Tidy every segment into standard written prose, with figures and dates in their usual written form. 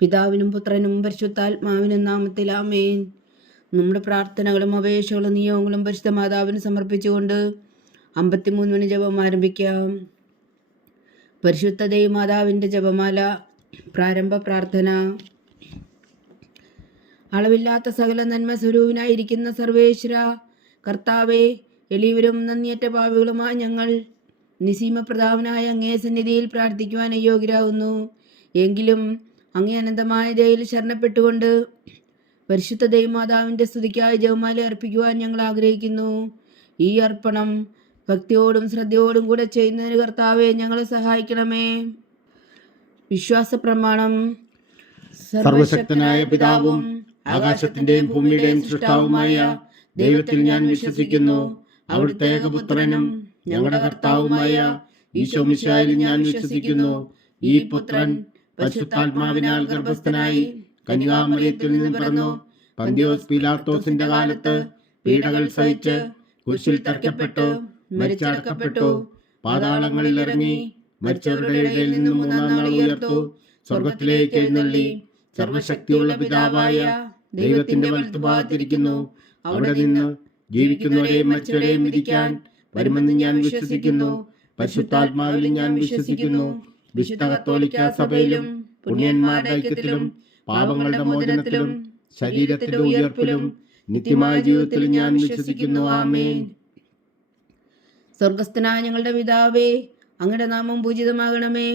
പിതാവിനും പുത്രനും പരിശുദ്ധാത്മാവിനും നാമത്തിൽ ആമേൻ. നമ്മുടെ പ്രാർത്ഥനകളും അപേക്ഷകളും നിയോഗങ്ങളും പരിശുദ്ധ മാതാവിന് സമർപ്പിച്ചുകൊണ്ട് 53 മണി ജപം ആരംഭിക്കാം. പരിശുദ്ധ ദൈവമാതാവിൻ്റെ ജപമാല. പ്രാരംഭ പ്രാർത്ഥന. അളവില്ലാത്ത സകല നന്മ സ്വരൂപനായിരിക്കുന്ന സർവേശ്വര കർത്താവേ, എളിയവരും നന്ദിയറ്റ പാപികളുമായ ഞങ്ങൾ നിസീമപ്രതാപനായ അങ്ങേ സന്നിധിയിൽ പ്രാർത്ഥിക്കുവാൻ അയോഗ്യരാകുന്നു. എങ്കിലും അങ്ങേ അനന്തമായ ദയയിൽ ശരണപ്പെട്ടുകൊണ്ട് പരിശുദ്ധ ദൈവമാതാവിൻ്റെ സ്തുതിക്കായി ജപമാല അർപ്പിക്കുവാൻ ഞങ്ങൾ ആഗ്രഹിക്കുന്നു. ഈ അർപ്പണം ഭക്തിയോടും ശ്രദ്ധയോടും കൂടെ ചെയ്യുന്നതിന് കർത്താവെ ഞങ്ങളെ സഹായിക്കണമേ. വിശ്വാസ പ്രമാണം. സർവശക്തനായ പിതാവും ആകാശത്തിന്റെയും ഭൂമിയുടെയും സൃഷ്ടാവുമായ ദൈവത്തിൽ ഞാൻ വിശ്വസിക്കുന്നു. അവിടുത്തെ ഏകപുത്രനും ഞങ്ങളുടെ കർത്താവുമായ ഈശോ മിശിഹായിൽ ഞാൻ വിശ്വസിക്കുന്നു. ഈ പുത്രൻ പരിശുദ്ധാത്മാവിനാൽ ഗർഭസ്ഥനായി കന്യകാമറിയത്തിൽ നിന്ന് പിറന്നു. പന്തിയോസ് പീലാത്തോസിന്റെ കാലത്ത് പീഡകൾ സഹിച്ച് കുരിശിൽ തറയ്ക്കപ്പെട്ടു, മരിച്ചടക്കപ്പെട്ടു, പാതാളങ്ങളിൽ ഇറങ്ങി, മരിച്ചവരുടെ ഇടയിൽ നിന്ന് മൂന്നാം നാൾ ഉയർത്തു, സ്വർഗത്തിലേക്ക് എഴുന്നള്ളി, സർവശക്തിയുള്ള പിതാവായ ദൈവത്തിന്റെ വലത്തുഭാഗത്തിരിക്കുന്നു. അവിടെ നിന്ന് ജീവിക്കുന്നവരെയും മരിച്ചവരെയും വിധിക്കാൻ വരുമെന്ന് ഞാൻ വിശ്വസിക്കുന്നു. പരിശുദ്ധാത്മാവിൽ ഞാൻ വിശ്വസിക്കുന്നു. വിശുദ്ധ കത്തോലിക്കാ സഭയിലും പുണ്യന്മാരുടെ ഐക്യത്തിലും പാപങ്ങളുടെ മോചനത്തിലും ശരീരത്തിന്റെ ഉയർപ്പിലും നിത്യമായ ജീവിതത്തിലും ഞാൻ വിശ്വസിക്കുന്നു. ആമേൻ. സ്വർഗസ്ഥനായ ഞങ്ങളുടെ പിതാവേ, അങ്ങയുടെ നാമം പൂജിതമാകണമേ.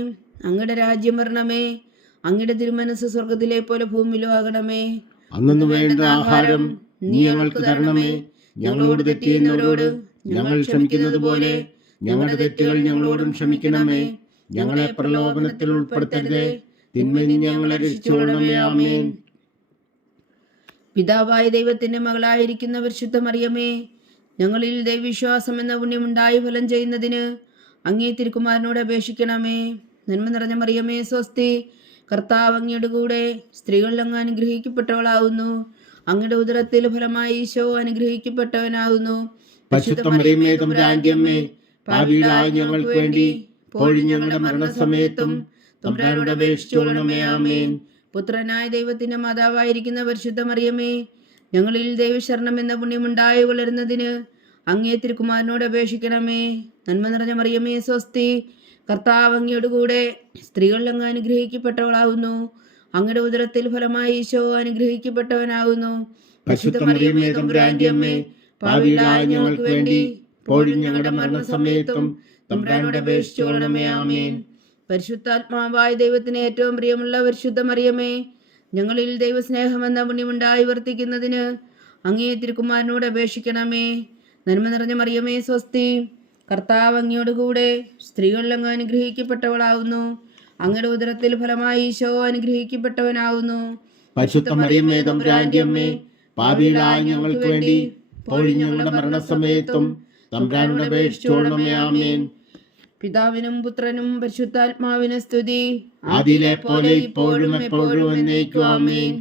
അങ്ങയുടെ രാജ്യം വരണമേ. അങ്ങയുടെ തിരുമനസ് സ്വർഗത്തിലെ പോലെ ഭൂമിയിലും ആകണമേ. അന്നു വേണ്ട ആഹാരം നീ ഞങ്ങൾക്ക് തരണമേ. ഞങ്ങളോട് തെറ്റ് ചെയ്യുന്നവരോട് ഞങ്ങൾ ക്ഷമിക്കുന്നത് പോലെ ഞങ്ങളുടെ തെറ്റുകൾ ഞങ്ങളോടും ക്ഷമിക്കണമേ. ഞങ്ങളെ പ്രലോഭനത്തിൽ ഉൾപ്പെടുത്തരുതേ, തിന്മയിൽ നിന്ന് ഞങ്ങളെ രക്ഷിച്ചുകൊള്ളണമേ. ആമേൻ. പിതാവായ ദൈവത്തിന്റെ മകളായിരിക്കുന്ന പരിശുദ്ധ മറിയമേ, ഞങ്ങളിൽ ദൈവവിശ്വാസം എന്ന പുണ്യമുണ്ടായി ഫലം ചെയ്യുന്നതിന് അങ്ങേ തിരുക്കുമാരനോട് അപേക്ഷിക്കണമേ. നന്മ നിറഞ്ഞ മറിയമേ സ്വസ്തി, കർത്താവ് അങ്ങയുടെ കൂടെ സ്ത്രീകളിൽ അങ്ങ് അനുഗ്രഹിക്കപ്പെട്ടവളാകുന്നു. അങ്ങയുടെ ഉദരത്തിൽ ഫലമായി ഈശോ അനുഗ്രഹിക്കപ്പെട്ടവനാകുന്നു. പരിശുദ്ധ മറിയമേ തമ്പുരാന്റെ അമ്മേ, പാപികളായ ഞങ്ങൾക്ക് വേണ്ടി ഇപ്പോഴും ഞങ്ങളുടെ മരണസമയത്തും തമ്പുരാനോട് അപേക്ഷിച്ചുകൊള്ളണമേ. ആമേൻ. പുത്രനായ ദൈവത്തിന്റെ മാതാവായിരിക്കുന്ന പരിശുദ്ധ മറിയമേ, ഞങ്ങളിൽ ദൈവശരണം എന്ന പുണ്യമുണ്ടായി വളരുന്നതിന് അങ്ങേ തിരുക്കുമാരനോട് അപേക്ഷിക്കണമേ. നന്മ നിറഞ്ഞ മറിയമേ സ്വസ്തി, കർത്താവ് അങ്ങയുടെ കൂടെ സ്ത്രീകളിൽ അങ്ങ് അനുഗ്രഹിക്കപ്പെട്ടവളാകുന്നു. അങ്ങയുടെ ഉദരത്തിൽ ഫലമായി ഈശോ അനുഗ്രഹിക്കപ്പെട്ടവനാകുന്നു. പരിശുദ്ധ മറിയമേ തമ്പുരാന്റെ അമ്മേ, പാപികളായ ഞങ്ങൾക്ക് വേണ്ടി ഇപ്പോഴും ഞങ്ങളുടെ മരണസമയത്തും തമ്പുരാനോട് അപേക്ഷിച്ചുകൊള്ളണമേ. ആമേൻ. പരിശുദ്ധാത്മാവായ ദൈവത്തിന് ഏറ്റവും പ്രിയമുള്ള പരിശുദ്ധ മറിയമേ, ഞങ്ങളിൽ ദൈവസ്നേഹം എന്ന പുണ്യമുണ്ടായി വർത്തിക്കുന്നതിന് അങ്ങേ തിരുക്കുമാരനോട് അപേക്ഷിക്കണമേ. നന്മ നിറഞ്ഞ മറിയമേ സ്വസ്തി, കർത്താവ് അങ്ങയോട് കൂടെ സ്ത്രീകളിൽ അങ്ങ് അനുഗ്രഹിക്കപ്പെട്ടവളാകുന്നു. അങ്ങയുടെ ഉദരത്തിൽ ഫലമായി ഈശോ അനുഗ്രഹിക്കപ്പെട്ടവനാകുന്നു. പരിശുദ്ധ മറിയമേ തമ്പുരാന്റെ അമ്മേ, പാപികളായ ഞങ്ങൾക്ക് വേണ്ടി ഇപ്പോഴും ഞങ്ങളുടെ മരണസമയത്തും തമ്പുരാനോട് അപേക്ഷിച്ചുകൊള്ളണമേ. ആമേൻ. പിതാവിനും പുത്രനും പരിശുദ്ധാത്മാവിന് സ്തുതി, ആദിയിലെ പോലെ ഇപ്പോഴും എപ്പോഴും എന്നേക്കും. ആമേൻ.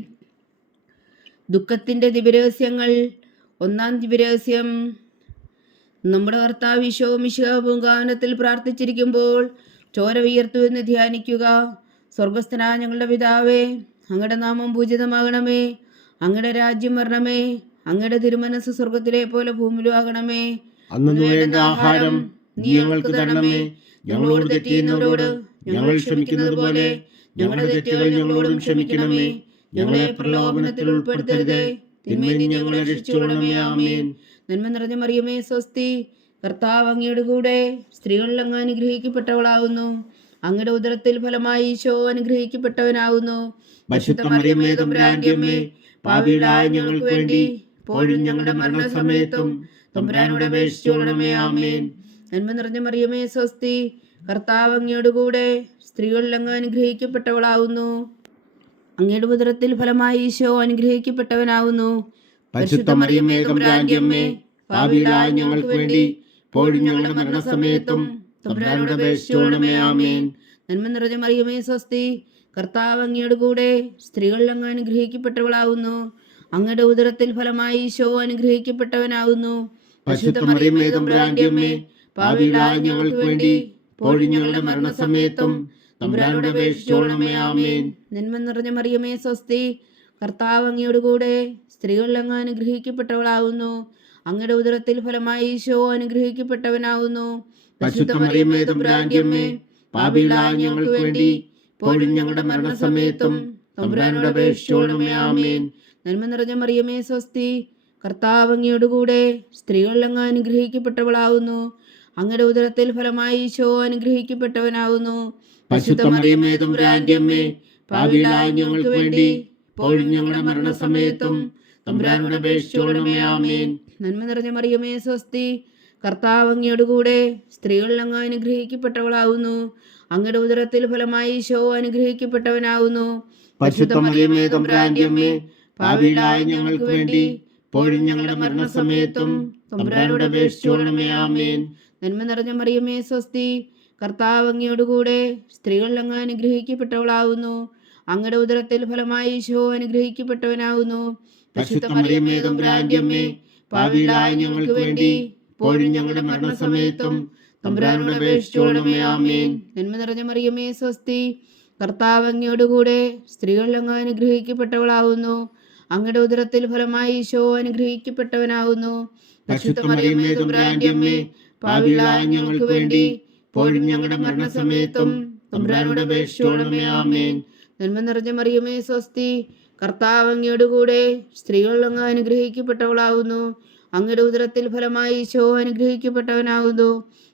ദുഃഖത്തിന്റെ ദിവരഹസ്യങ്ങൾ. ഒന്നാം ദിവരഹസ്യം. നമ്മുടെ കർത്താവ് ഈശോ മിശിഹാ പൂങ്കാവനത്തിൽ പ്രാർത്ഥിച്ചിരിക്കുമ്പോൾ ചോര വിയർത്തു എന്ന് ധ്യാനിക്കുക. സ്വർഗസ്ഥനായ ഞങ്ങളുടെ പിതാവേ, അങ്ങയുടെ നാമം പൂജിതമാകണമേ. അങ്ങയുടെ രാജ്യം വരണമേ. അങ്ങയുടെ തിരുമനസ് സ്വർഗത്തിലെ പോലെ ഭൂമിയിലും ആകണമേ. അന്നു വേണ്ട ആഹാരം നീ ഞങ്ങൾക്ക് തരണമേ. ഞങ്ങളോട് തെറ്റ് ചെയ്യുന്നവരോട് ഞങ്ങൾ ക്ഷമിക്കുന്നത് പോലെ ഞങ്ങളുടെ തെറ്റുകൾ ഞങ്ങളോടും ക്ഷമിക്കണമേ. ഞങ്ങളെ പ്രലോഭനത്തിൽ ഉൾപ്പെടുത്തരുതേ, തിന്മയിൽ നിന്ന് ഞങ്ങളെ രക്ഷിച്ചുകൊള്ളണമേ. ആമേൻ. നന്മ നിറഞ്ഞ മറിയമേ സ്വസ്തി, കർത്താവ് അങ്ങയുടെ കൂടെ സ്ത്രീകളിൽ അങ്ങ് അനുഗ്രഹിക്കപ്പെട്ടവളാകുന്നു. അങ്ങയുടെ ഉദരത്തിൽ ഫലമായി ഈശോ അനുഗ്രഹിക്കപ്പെട്ടവനാകുന്നു. പരിശുദ്ധ മറിയമേ തമ്പുരാന്റെ അമ്മേ, പാപികളായ ഞങ്ങൾക്ക് വേണ്ടി ഇപ്പോഴും ഞങ്ങളുടെ മരണസമയത്തും തമ്പുരാനോട് അപേക്ഷിച്ചുകൊള്ളണമേ. ആമേൻ. നന്മ നിറഞ്ഞ മറിയമേ സ്വസ്തി, കർത്താവ് അങ്ങയുടെ കൂടെ സ്ത്രീകളിൽ അങ്ങ് അനുഗ്രഹിക്കപ്പെട്ടവളാകുന്നു. അങ്ങയുടെ ഉദരത്തിൽ ഫലമായി ഈശോ അനുഗ്രഹിക്കപ്പെട്ടവനാകുന്നു. പരിശുദ്ധ മറിയമേ തമ്പുരാന്റെ അമ്മേ, പാപികളായ ഞങ്ങൾക്ക് വേണ്ടി ഇപ്പോഴും ഞങ്ങളുടെ മരണസമയത്തും തമ്പുരാനോട് അപേക്ഷിച്ചുകൊള്ളണമേ. ആമേൻ. നന്മ നിറഞ്ഞ മറിയമേ സ്വസ്തി, കർത്താവ് അങ്ങയുടെ കൂടെ സ്ത്രീകളിൽ അങ്ങ് അനുഗ്രഹിക്കപ്പെട്ടവളാകുന്നു. അങ്ങയുടെ ഉദരത്തിൽ ഫലമായി ഈശോ അനുഗ്രഹിക്കപ്പെട്ടവനാകുന്നു. പരിശുദ്ധ മറിയമേ തമ്പുരാന്റെ അമ്മേ, പാപികളായ ഞങ്ങൾക്ക് വേണ്ടി ഇപ്പോഴും ഞങ്ങളുടെ മരണസമയത്തും തമ്പുരാനോട് അപേക്ഷിച്ചോളണമേ. ആമേൻ. നന്മ നിറഞ്ഞ മറിയമേ സ്വസ്തി, കർത്താവ് അങ്ങയോട് കൂടെ സ്ത്രീകളിൽ അങ്ങ് അനുഗ്രഹിക്കപ്പെട്ടവളാവുന്നു. അങ്ങയുടെ ഉദരത്തിൽ ഫലമായി ഈശോ അനുഗ്രഹിക്കപ്പെട്ടവനാവുന്നു. പരിശുദ്ധ മറിയമേ തമ്പുരാന്റെ അമ്മേ, പാപികളായ ഞങ്ങൾക്ക് വേണ്ടി ഇപ്പോഴും ഞങ്ങളുടെ മരണസമയത്തും തമ്പുരാനോട് അപേക്ഷിച്ചോളണമേ. ആമേൻ. നന്മ നിറഞ്ഞ മറിയമേ സ്വസ്തി, കർത്താവ് അങ്ങയോട് കൂടെ സ്ത്രീകളിൽ അങ്ങ് അനുഗ്രഹിക്കപ്പെട്ടവളാവുന്നു. അങ്ങയുടെ ഉദരത്തിൽ ഫലമായി ഈശോ അനുഗ്രഹിക്കപ്പെട്ടവനാവുന്നു. പരിശുദ്ധ മറിയമേ തമ്പുരാന്റെ അമ്മേ, പാപികളായ ഞങ്ങൾക്ക് വേണ്ടി ഇപ്പോഴും ഞങ്ങളുടെ മരണസമയത്തും തമ്പുരാനോട് അപേക്ഷിച്ചോളണമേ. ആമേൻ. നന്മ നിറഞ്ഞ മറിയമേ സ്വസ്തി, കർത്താവ് അങ്ങയോട് കൂടെ സ്ത്രീകളിൽ അങ്ങ് അനുഗ്രഹിക്കപ്പെട്ടവളാവുന്നു. അങ്ങയുടെ ഉദരത്തിൽ ഫലമായി ഈശോ അനുഗ്രഹിക്കപ്പെട്ടവനാവുന്നു. പരിശുദ്ധ മറിയമേ തമ്പുരാന്റെ അമ്മേ, പാപികളായ ഞങ്ങൾക്ക് വേണ്ടി ഇപ്പോഴും ഞങ്ങളുടെ മരണസമയത്തും തമ്പുരാനോട് അപേക്ഷിച്ചോളണമേ. ആമേൻ. നന്മ നിറഞ്ഞ മറിയമേ സ്വസ്തി, കർത്താവ് അങ്ങയോട് കൂടെ സ്ത്രീകളിൽ അങ്ങ് അനുഗ്രഹിക്കപ്പെട്ടവളാവുന്നു. അങ്ങയുടെ ഉദരത്തിൽ ഫലമായി ഈശോ അനുഗ്രഹിക്കപ്പെട്ടവനാവുന്നു. പരിശുദ്ധ മറിയമേ തമ്പുരാന്റെ അമ്മേ, പാപികളായ ഞങ്ങൾക്ക് വേണ്ടി ഇപ്പോഴും ഞങ്ങളുടെ മരണസമയത്തും തമ്പുരാനോട് അപേക്ഷിച്ചോളണമേ. ആമേൻ. നന്മ നിറഞ്ഞ മറിയമേ സ്വസ്തി, കർത്താവ് അങ്ങയോട് കൂടെ സ്ത്രീകളിൽ അങ്ങ് അനുഗ്രഹിക്കപ്പെട്ടവളാവുന്നു. അങ്ങയുടെ ഉദരത്തിൽ ഫലമായി ഈശോ അനുഗ്രഹിക്കപ്പെട്ടവനാവുന്നു. പരിശുദ്ധ മറിയമേ തമ്പുരാന്റെ അമ്മേ, പാപികളായ ഞങ്ങൾക്ക് വേണ്ടി ഇപ്പോഴും ഞങ്ങളുടെ മരണസമയത്തും തമ്പുരാനോട് അപേക്ഷിച്ചോളണമേ. ആമേൻ. നന്മ നിറഞ്ഞ മറിയമേ സ്വസ്തി, കർത്താവ് അങ്ങയോട് കൂടെ സ്ത്രീകളിൽ അങ്ങ് അനുഗ്രഹിക്കപ്പെട്ടവളാവുന്നു. അങ്ങയുടെ ഉദരത്തിൽ ഫലമായി ഈശോ അനുഗ്രഹിക്കപ്പെട്ടവനാവുന്നു.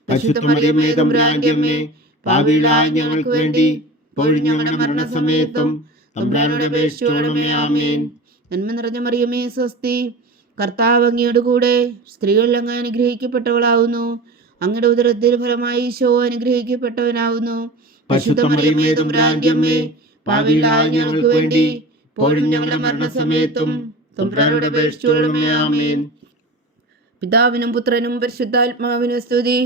പരിശുദ്ധ മറിയമേ തമ്പുരാന്റെ അമ്മേ, പാപികളായ ഞങ്ങൾക്ക് വേണ്ടി ഇപ്പോഴും ഞങ്ങളുടെ മരണസമയത്തും തമ്പുരാനോട് അപേക്ഷിച്ചോളണമേ. ആമേൻ. നന്മ നിറഞ്ഞ മറിയമേ സ്വസ്തി, കർത്താവ് അങ്ങയോട് കൂടെ സ്ത്രീകളിൽ അങ്ങ് അനുഗ്രഹിക്കപ്പെട്ടവളാവുന്നു. അങ്ങയുടെ ഉദരത്തിൽ ഫലമായി ഈശോ അനുഗ്രഹിക്കപ്പെട്ടവനാവുന്നു. പരിശുദ്ധ മറിയമേ തമ്പുരാന്റെ അമ്മേ, പാപികളായ ഞങ്ങൾക്ക് വേണ്ടി ഇപ്പോഴും ഞങ്ങളുടെ മരണസമയത്തും തമ്പുരാനോട് അപേക്ഷിച്ചോളണമേ. ആമേൻ. പിതാവിനും പുത്രനും പരിശുദ്ധാത്മാവിനും സ്തുതി,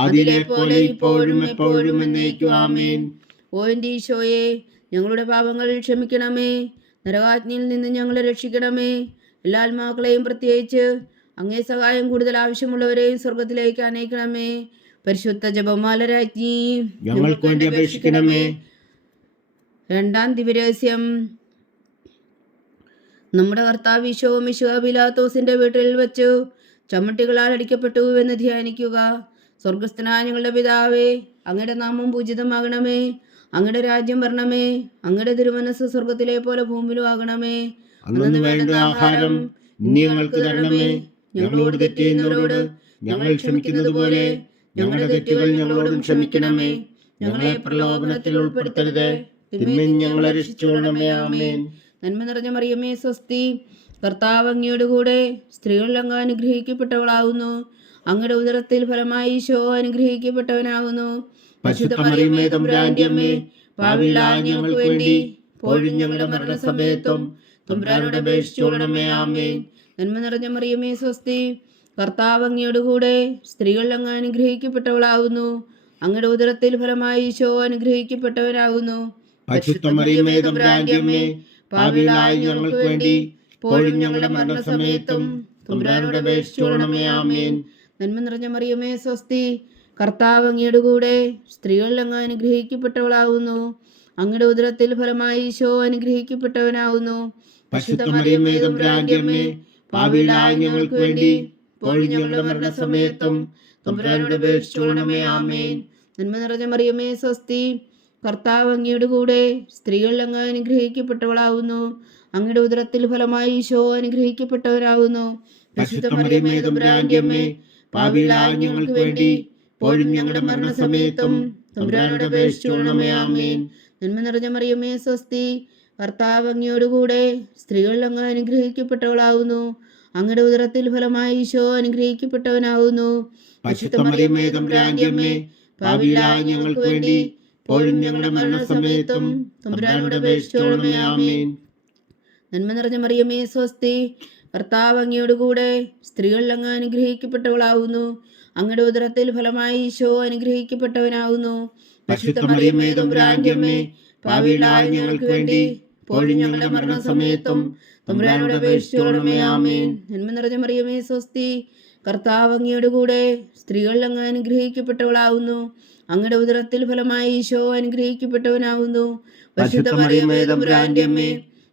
ആദിയിലെ പോലെ ഇപ്പോഴും എപ്പോഴും എന്നേക്കും. ആമേൻ. ഓ എൻ്റെ ഈശോയെ, ഞങ്ങളുടെ പാപങ്ങൾ ക്ഷമിക്കണമേ. നരകാജ്ഞയിൽ നിന്ന് ഞങ്ങളെ രക്ഷിക്കണമേ. എല്ലാ ആത്മാക്കളെയും, പ്രത്യേകിച്ച് അങ്ങേ സഹായം കൂടുതൽ ആവശ്യമുള്ളവരെയും സ്വർഗത്തിലേക്ക് അനയിക്കണമേ. പരിശുദ്ധ ജപമാല രാജ്ഞി, ഞങ്ങൾക്ക് വേണ്ടി അപേക്ഷിക്കണമേ. രണ്ടാം ദിവ്യരഹസ്യം. നമ്മുടെ കർത്താവ് ഈശോ മിശിഹാ പീലാത്തോസിന്റെ വീട്ടിൽ വെച്ച് ചമ്മട്ടികളാൽ അടിക്കപ്പെട്ടു എന്ന് ധ്യാനിക്കുക. സ്വർഗസ്ഥനായ ഞങ്ങളുടെ പിതാവേ, അങ്ങയുടെ നാമം പൂജിതമാകണമേ. അങ്ങയുടെ രാജ്യം വരണമേ. അങ്ങയുടെ തിരുമനസ് സ്വർഗത്തിലെ പോലെ ഭൂമിയിലും ആകണമേ. അന്നു വേണ്ട ആഹാരം ഇനി ഞങ്ങൾക്ക് തരണമേ. ഞങ്ങളോട് തെറ്റ് ചെയ്യുന്നവരോട് ഞങ്ങൾ ക്ഷമിക്കുന്നത് പോലെ ഞങ്ങളുടെ തെറ്റുകൾ ഞങ്ങളോടും ക്ഷമിക്കണമേ. ഞങ്ങളെ പ്രലോഭനത്തിൽ ഉൾപ്പെടുത്തരുത്, തിന്മയിൽ ഞങ്ങളെ രക്ഷിച്ചോളണമേ. ആമേൻ. നന്മ നിറഞ്ഞ മറിയമേ സ്വസ്തി, കർത്താവ് അങ്ങയോട് കൂടെ സ്ത്രീകളിൽ അങ്ങ് അനുഗ്രഹിക്കപ്പെട്ടവളാവുന്നു. അങ്ങയുടെ ഉദരത്തിൽ ഫലമായി ഈശോ അനുഗ്രഹിക്കപ്പെട്ടവനാകുന്നു. പരിശുദ്ധ മറിയമേ തമ്പുരാന്റെ അമ്മേ, പാപികളായ ഞങ്ങൾക്ക് വേണ്ടി ഇപ്പോഴും ഞങ്ങളുടെ മരണസമയത്തും തമ്പുരാനോട് അപേക്ഷിച്ചോളണമേ. ആമേൻ. നന്മ നിറഞ്ഞ മറിയമേ സ്വസ്തി, കർത്താവ് അങ്ങയോട് കൂടെ സ്ത്രീകളിൽ അങ്ങ് അനുഗ്രഹിക്കപ്പെട്ടവളാവുന്നു. അങ്ങയുടെ ഉദരത്തിൽ ഫലമായി ഈശോ അനുഗ്രഹിക്കപ്പെട്ടവനാകുന്നു. പരിശുദ്ധ മറിയമേ തമ്പുരാന്റെ അമ്മേ, പാപികളായ ഞങ്ങൾക്ക് വേണ്ടി ഇപ്പോഴും ഞങ്ങളുടെ മരണസമയത്തും തമ്പുരാനോട് അപേക്ഷിച്ചോളണമേ. ആമേൻ. നന്മ നിറഞ്ഞ മറിയമേ സ്വസ്തി, കർത്താവ് അങ്ങയുടെ കൂടെ സ്ത്രീകളിൽ അങ്ങ് അനുഗ്രഹിക്കപ്പെട്ടവളാവുന്നു. അങ്ങയുടെ ഉദരത്തിൽ ഫലമായി ഈശോ അനുഗ്രഹിക്കപ്പെട്ടവനാവുന്നു. പരിശുദ്ധ മറിയമേ തമ്പുരാന്റെ അമ്മേ, പാപികളായ ഞങ്ങൾക്ക് വേണ്ടി ഇപ്പോഴും ഞങ്ങളുടെ മരണസമയത്തും തമ്പുരാനോട് അപേക്ഷിച്ചോളണമേ. ആമേൻ. നന്മ നിറഞ്ഞ മറിയമേ സ്വസ്തി, കർത്താവ് അങ്ങയുടെ കൂടെ സ്ത്രീകളിൽ അങ്ങ് അനുഗ്രഹിക്കപ്പെട്ടവളാവുന്നു. അങ്ങയുടെ ഉദരത്തിൽ ഫലമായി ഈശോ അനുഗ്രഹിക്കപ്പെട്ടവരാകുന്നു. പരിശുദ്ധ മറിയമേ തമ്പുരാന്റെ അമ്മേ, പാപികളായ ഞങ്ങൾക്ക് വേണ്ടി ഇപ്പോഴും ഞങ്ങളുടെ മരണസമയത്തും തമ്പുരാനോട് അപേക്ഷിച്ചോളണമേ. ആമേൻ. നന്മ നിറഞ്ഞ മറിയമേ സ്വസ്തി, കർത്താവ് അങ്ങയോട് കൂടെ സ്ത്രീകളിൽ അങ്ങ് അനുഗ്രഹിക്കപ്പെട്ടവളാവുന്നു. അങ്ങയുടെ ഉദരത്തിൽ ഫലമായി ഈശോ അനുഗ്രഹിക്കപ്പെട്ടവനാകുന്നു. പരിശുദ്ധ മറിയമേ തമ്പുരാന്റെ അമ്മേ, പാപികളായ ഞങ്ങൾക്ക് വേണ്ടി ഇപ്പോഴും ഞങ്ങളുടെ മരണസമയത്തും തമ്പുരാനോട് അപേക്ഷിച്ചോളണമേ. ആമേൻ. നന്മ നിറഞ്ഞ മറിയമേ സ്വസ്തി, കർത്താവ് അങ്ങയോട് കൂടെ സ്ത്രീകളിൽ അങ്ങ് അനുഗ്രഹിക്കപ്പെട്ടവളാവുന്നു. അങ്ങയുടെ ഉദരത്തിൽ ഫലമായി ഈശോ അനുഗ്രഹിക്കപ്പെട്ടവനാകുന്നു. പരിശുദ്ധ മറിയമേ തമ്പുരാന്റെ അമ്മേ, പാപികളായ ഞങ്ങൾക്ക് വേണ്ടി ഇപ്പോഴും ഞങ്ങളുടെ മരണസമയത്തും തമ്പുരാനോട് അപേക്ഷിച്ചോളണമേ. ആമേൻ. നന്മ നിറഞ്ഞ മറിയമേ സ്വസ്തി, കർത്താവ് അങ്ങയോട് കൂടെ സ്ത്രീകളിൽ അങ്ങ് അനുഗ്രഹിക്കപ്പെട്ടവളാവുന്നു. അങ്ങയുടെ ഉദരത്തിൽ ഫലമായി ഈശോ അനുഗ്രഹിക്കപ്പെട്ടവനാകുന്നു. പരിശുദ്ധ മറിയമേ തമ്പുരാന്റെ അമ്മേ,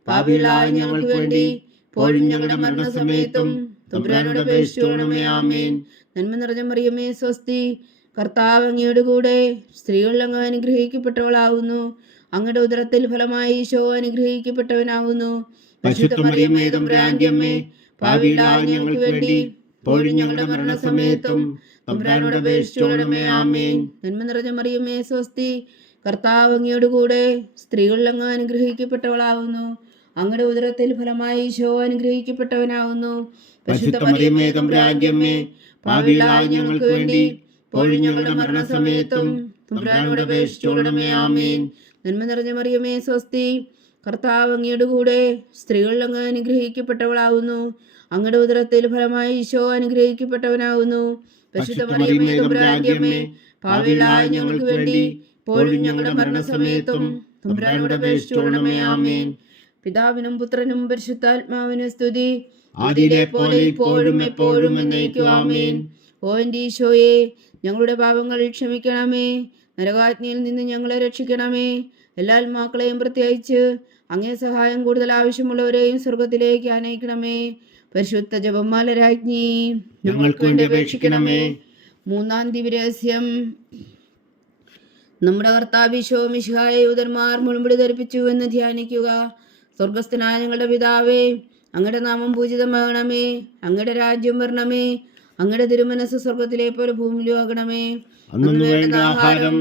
പാപികളായ ഞങ്ങൾക്ക് വേണ്ടി ഇപ്പോഴും ഞങ്ങളുടെ മരണസമയത്തും തമ്പുരാനോട് അപേക്ഷിച്ചുകൊള്ളണമേ. ആമേൻ. നന്മ നിറഞ്ഞ മറിയമേ സ്വസ്തി, കർത്താവ് അങ്ങയുടെ കൂടെ സ്ത്രീകളിൽ അങ്ങ് അനുഗ്രഹിക്കപ്പെട്ടവളാകുന്നു. അങ്ങയുടെ ഉദരത്തിൽ ഫലമായി ഈശോ അനുഗ്രഹിക്കപ്പെട്ടവനാകുന്നു. പരിശുദ്ധ മറിയമേ തമ്പുരാന്റെ അമ്മേ, പാപികളായ ഞങ്ങൾക്ക് വേണ്ടി ഇപ്പോഴും ഞങ്ങളുടെ മരണസമയത്തും തമ്പുരാനോട് അപേക്ഷിച്ചുകൊള്ളണമേ. ആമേൻ. നന്മ നിറഞ്ഞ മറിയമേ സ്വസ്തി, കർത്താവ് അങ്ങയുടെ കൂടെ സ്ത്രീകളിൽ അങ്ങ് അനുഗ്രഹിക്കപ്പെട്ടവളാകുന്നു. അങ്ങയുടെ ഉദരത്തിൽ ഫലമായി ഈശോ അനുഗ്രഹിക്കപ്പെട്ടവനാകുന്നു. പരിശുദ്ധ മറിയമേ തമ്പുരാന്റെ അമ്മേ, പാപികളായ ഞങ്ങൾക്ക് വേണ്ടി ഇപ്പോഴും ഞങ്ങളുടെ മരണസമയത്തും തമ്പുരാനോട് അപേക്ഷിച്ചുകൊള്ളണമേ. ആമേൻ. നന്മ നിറഞ്ഞ മറിയമേ സ്വസ്തി, കർത്താവ് അങ്ങയുടെ കൂടെ സ്ത്രീകളിൽ അങ്ങ് അനുഗ്രഹിക്കപ്പെട്ടവളാകുന്നു. അങ്ങയുടെ ഉദരത്തിൽ ഫലമായി ഈശോ അനുഗ്രഹിക്കപ്പെട്ടവനാകുന്നു. പരിശുദ്ധ മറിയമേ തമ്പുരാന്റെ അമ്മേ, പാപികളായ ഞങ്ങൾക്ക് വേണ്ടി ഇപ്പോഴും ഞങ്ങളുടെ മരണസമയത്തും തമ്പുരാനോട് അപേക്ഷിച്ചുകൊള്ളണമേ. ആമേൻ. പിതാവിനും പുത്രനും പരിശുദ്ധാത്മാവിനും സ്തുതി, ആദിയിലെ പോലെ ഇപ്പോഴും എപ്പോഴും എന്നേക്കും. ആമേൻ. ഓ എൻ്റെ ഈശോയെ, ഞങ്ങളുടെ പാപങ്ങൾ ക്ഷമിക്കണമേ. നരകാഗ്നിയിൽ നിന്ന് ഞങ്ങളെ രക്ഷിക്കണമേ. എല്ലാ ആത്മാക്കളെയും പ്രത്യേകിച്ച് അങ്ങേ സഹായം കൂടുതൽ ആവശ്യമുള്ളവരെയും സ്വർഗത്തിലേക്ക് ആനയിക്കണമേ. പരിശുദ്ധ ജപമാല രാജ്ഞി, ഞങ്ങൾക്ക് വേണ്ടി അപേക്ഷിക്കണമേ. മൂന്നാം ദിവ്യരഹസ്യം. നമ്മുടെ കർത്താവ് ഈശോ മിശിഹായെ യൂതന്മാർ മുൾമുടി ധരിപ്പിച്ചു എന്ന് ധ്യാനിക്കുക. സ്വർഗസ്ഥനായ ഞങ്ങളുടെ പിതാവേ, അങ്ങയുടെ നാമം പൂജിതമാകണമേ. അങ്ങയുടെ രാജ്യം വരണമേ. അങ്ങയുടെ തിരുമനസ് സ്വർഗത്തിലെ പോലെ ഭൂമിയിലും ആകണമേ. അന്നു വേണ്ട ആഹാരം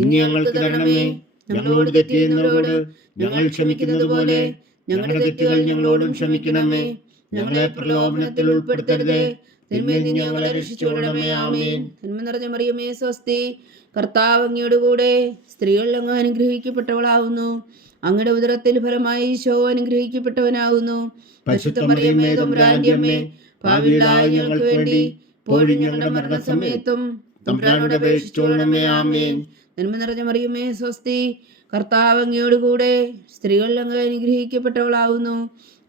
ഇനി ഞങ്ങൾക്ക് തരണമേ. ഞങ്ങളോട് തെറ്റ് ചെയ്യുന്നവരോട് ഞങ്ങൾ ക്ഷമിക്കുന്നത് പോലെ ഞങ്ങളുടെ തെറ്റുകൾ ഞങ്ങളോടും ക്ഷമിക്കണമേ. ഞങ്ങളെ പ്രലോഭനത്തിൽ ഉൾപ്പെടുത്തരുതേ, തിന്മയിൽ നിന്ന് ഞങ്ങളെ രക്ഷിച്ചുകൊള്ളണമേ. ആമേൻ. നന്മ നിറഞ്ഞ മറിയമേ സ്വസ്തി, കർത്താവ് അങ്ങയുടെ കൂടെ സ്ത്രീകളിൽ അങ്ങ് അനുഗ്രഹിക്കപ്പെട്ടവളാകുന്നു. അങ്ങയുടെ ഉദരത്തിൽ ഫലമായി ഈശോ അനുഗ്രഹിക്കപ്പെട്ടവനാകുന്നു. പരിശുദ്ധ മറിയമേ തമ്പുരാന്റെ അമ്മേ, പാപികളായ ഞങ്ങൾക്ക് വേണ്ടി ഇപ്പോഴും ഞങ്ങളുടെ മരണസമയത്തും തമ്പുരാനോട് അപേക്ഷിച്ചുകൊള്ളണമേ. ആമേൻ. നന്മ നിറഞ്ഞ മറിയമേ സ്വസ്തി, കർത്താവ് അങ്ങയുടെ കൂടെ സ്ത്രീകളിൽ അങ്ങ് അനുഗ്രഹിക്കപ്പെട്ടവളാകുന്നു.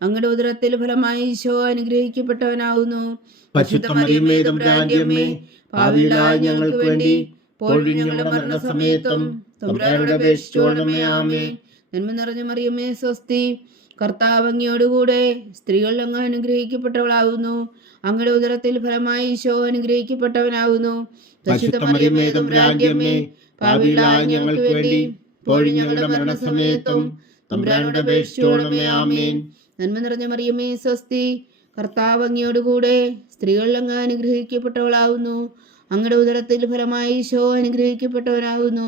അങ്ങയുടെ ഉദരത്തിൽ ഫലമായി ഈശോ അനുഗ്രഹിക്കപ്പെട്ടവനാകുന്നു. പരിശുദ്ധ മറിയമേ തമ്പുരാന്റെ അമ്മേ, പാപികളായ ഞങ്ങൾക്ക് വേണ്ടി ഇപ്പോഴും ഞങ്ങളുടെ മരണസമയത്തും തമ്പുരാനോട് അപേക്ഷിച്ചുകൊള്ളണമേ. ആമേൻ. നന്മ നിറഞ്ഞ മറിയമേ സ്വസ്തി, കർത്താവ് അങ്ങയുടെ കൂടെ സ്ത്രീകളിൽ അങ്ങ് അനുഗ്രഹിക്കപ്പെട്ടവളാകുന്നു. അങ്ങയുടെ ഉദരത്തിൽ ഫലമായി ഈശോ അനുഗ്രഹിക്കപ്പെട്ടവനാകുന്നു. പരിശുദ്ധ മറിയമേ തമ്പുരാന്റെ അമ്മേ, പാപികളായ ഞങ്ങൾക്ക് വേണ്ടി ഇപ്പോഴും ഞങ്ങളുടെ മരണസമയത്തും തമ്പുരാനോട് അപേക്ഷിച്ചുകൊള്ളണമേ. ആമേൻ. നന്മ നിറഞ്ഞ മറിയമേ സ്വസ്തി, കർത്താവ് അങ്ങയുടെ കൂടെ സ്ത്രീകളിൽ അങ്ങ് അനുഗ്രഹിക്കപ്പെട്ടവളാകുന്നു. അങ്ങയുടെ ഉദരത്തിൽ ഫലമായി ഈശോ അനുഗ്രഹിക്കപ്പെട്ടവനാകുന്നു.